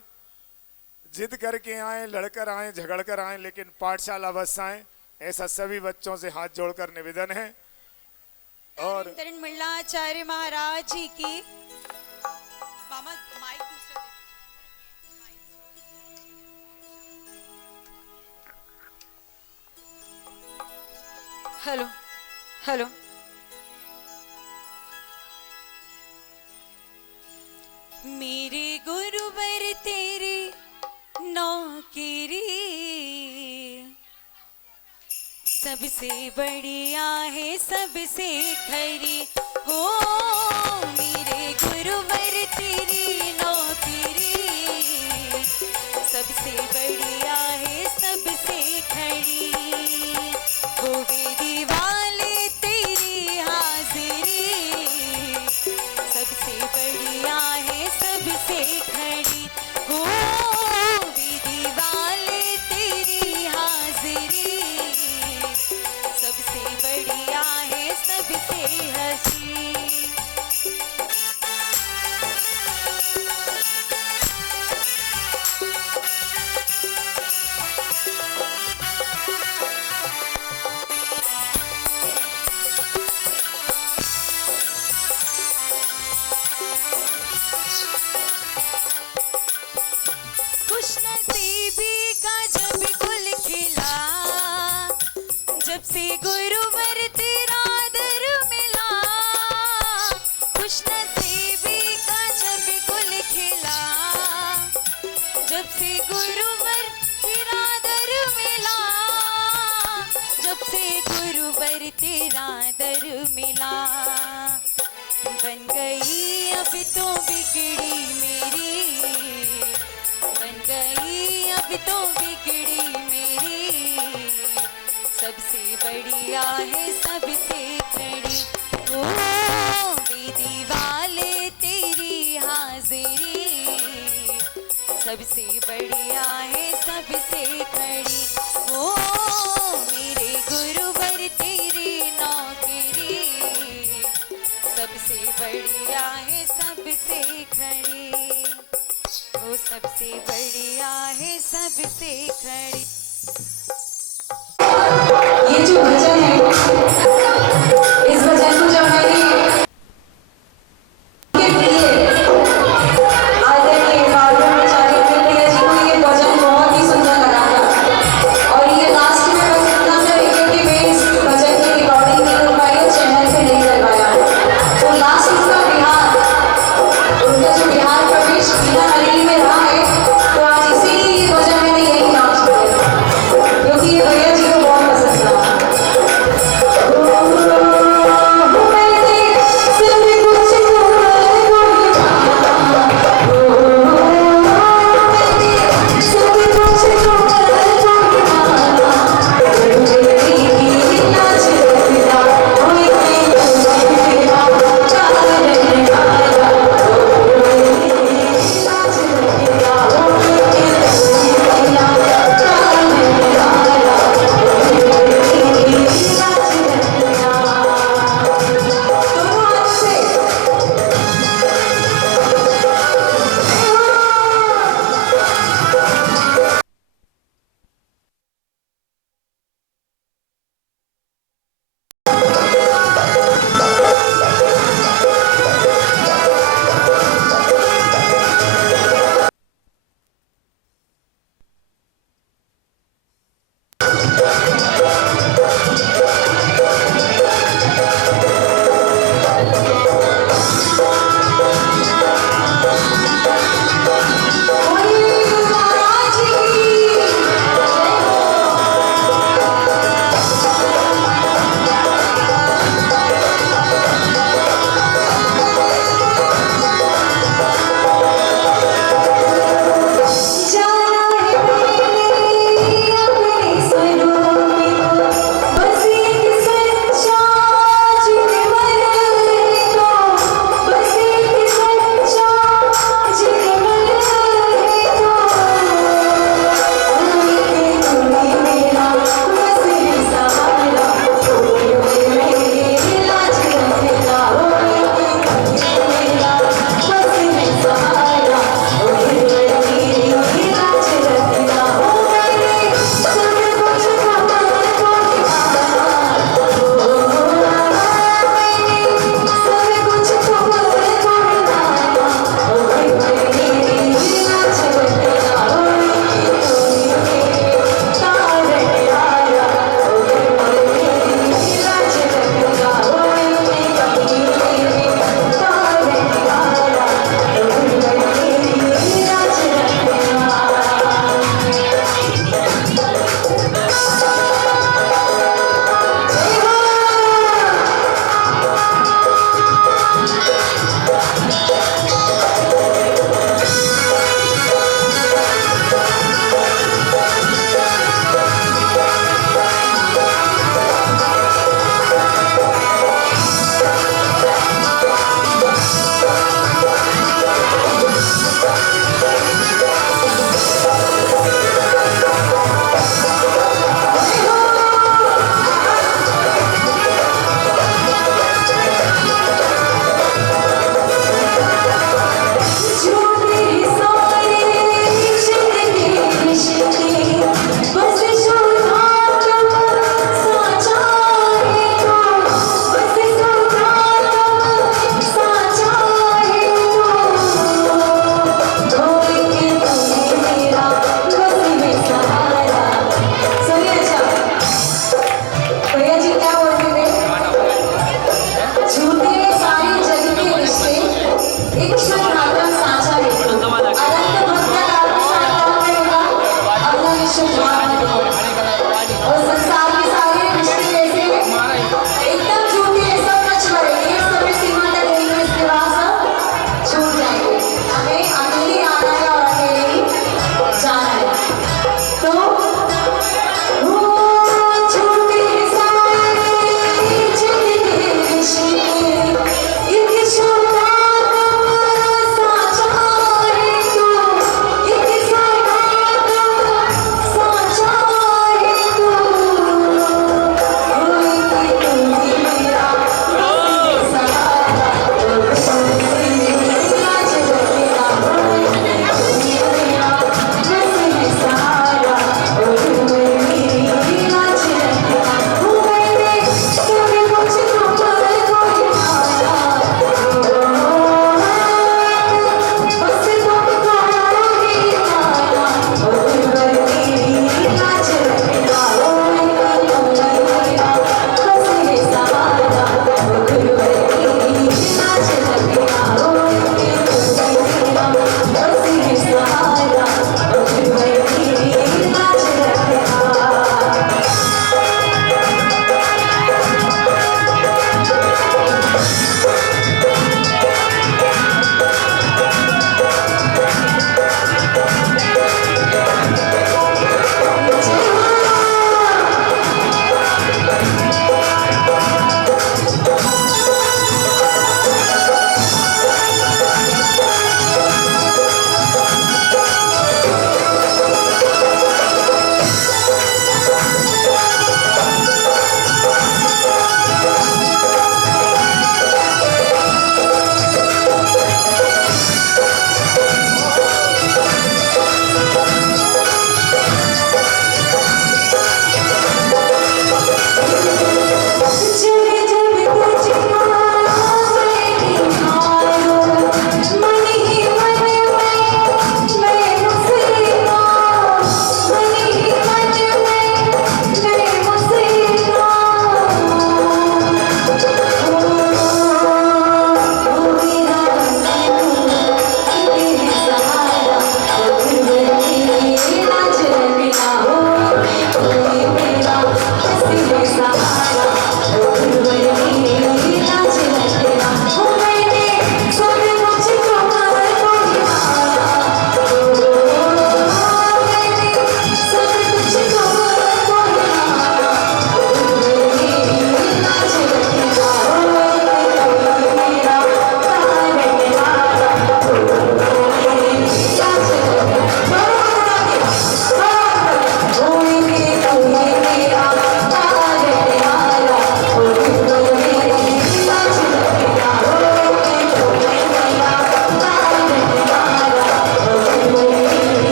जिद करके आएं, लड़कर आएं, झगड़ कर आएं, लेकिन पाठशाला बस आएं। ऐसा सभी बच्चों से हाथ जोड़कर निवेदन है। और तारण मंडलाचार्य महाराज जी की। मामा माइक दूसरा हेलो हेलो सबसे बढ़िया है सबसे खरी हो मेरे गुरुवर तेरी नौकरी सबसे बढ़िया है सबसे खड़ी हो वेदी वाले तेरी हाजिरी सबसे बढ़िया है सबसे खड़ी हो वेदी वाले तेरी हाजिरी सबसे बढ़िया है सबसे हंसी खुशनसीबी का जब गुल खिला जब से गुरुवर तेरा दर मिला खुशनसीबी का जब गुल खिला जब से गुरुवर तेरा दर मिला जब से गुरुवर तेरा दर मिला बन गई अब तो बिगड़ी मेरी बन गई अब तो बिगड़ी मेरी सबसे बढ़िया है सबसे खड़ी ओ दीदी वाले तेरी हाजिरी सबसे बढ़िया है सबसे खड़ी ओ मेरे गुरुवर तेरी नौकरी सबसे बढ़िया है सबसे खड़ी वो सबसे बढ़िया है सबसे खड़ी ये जो भजन है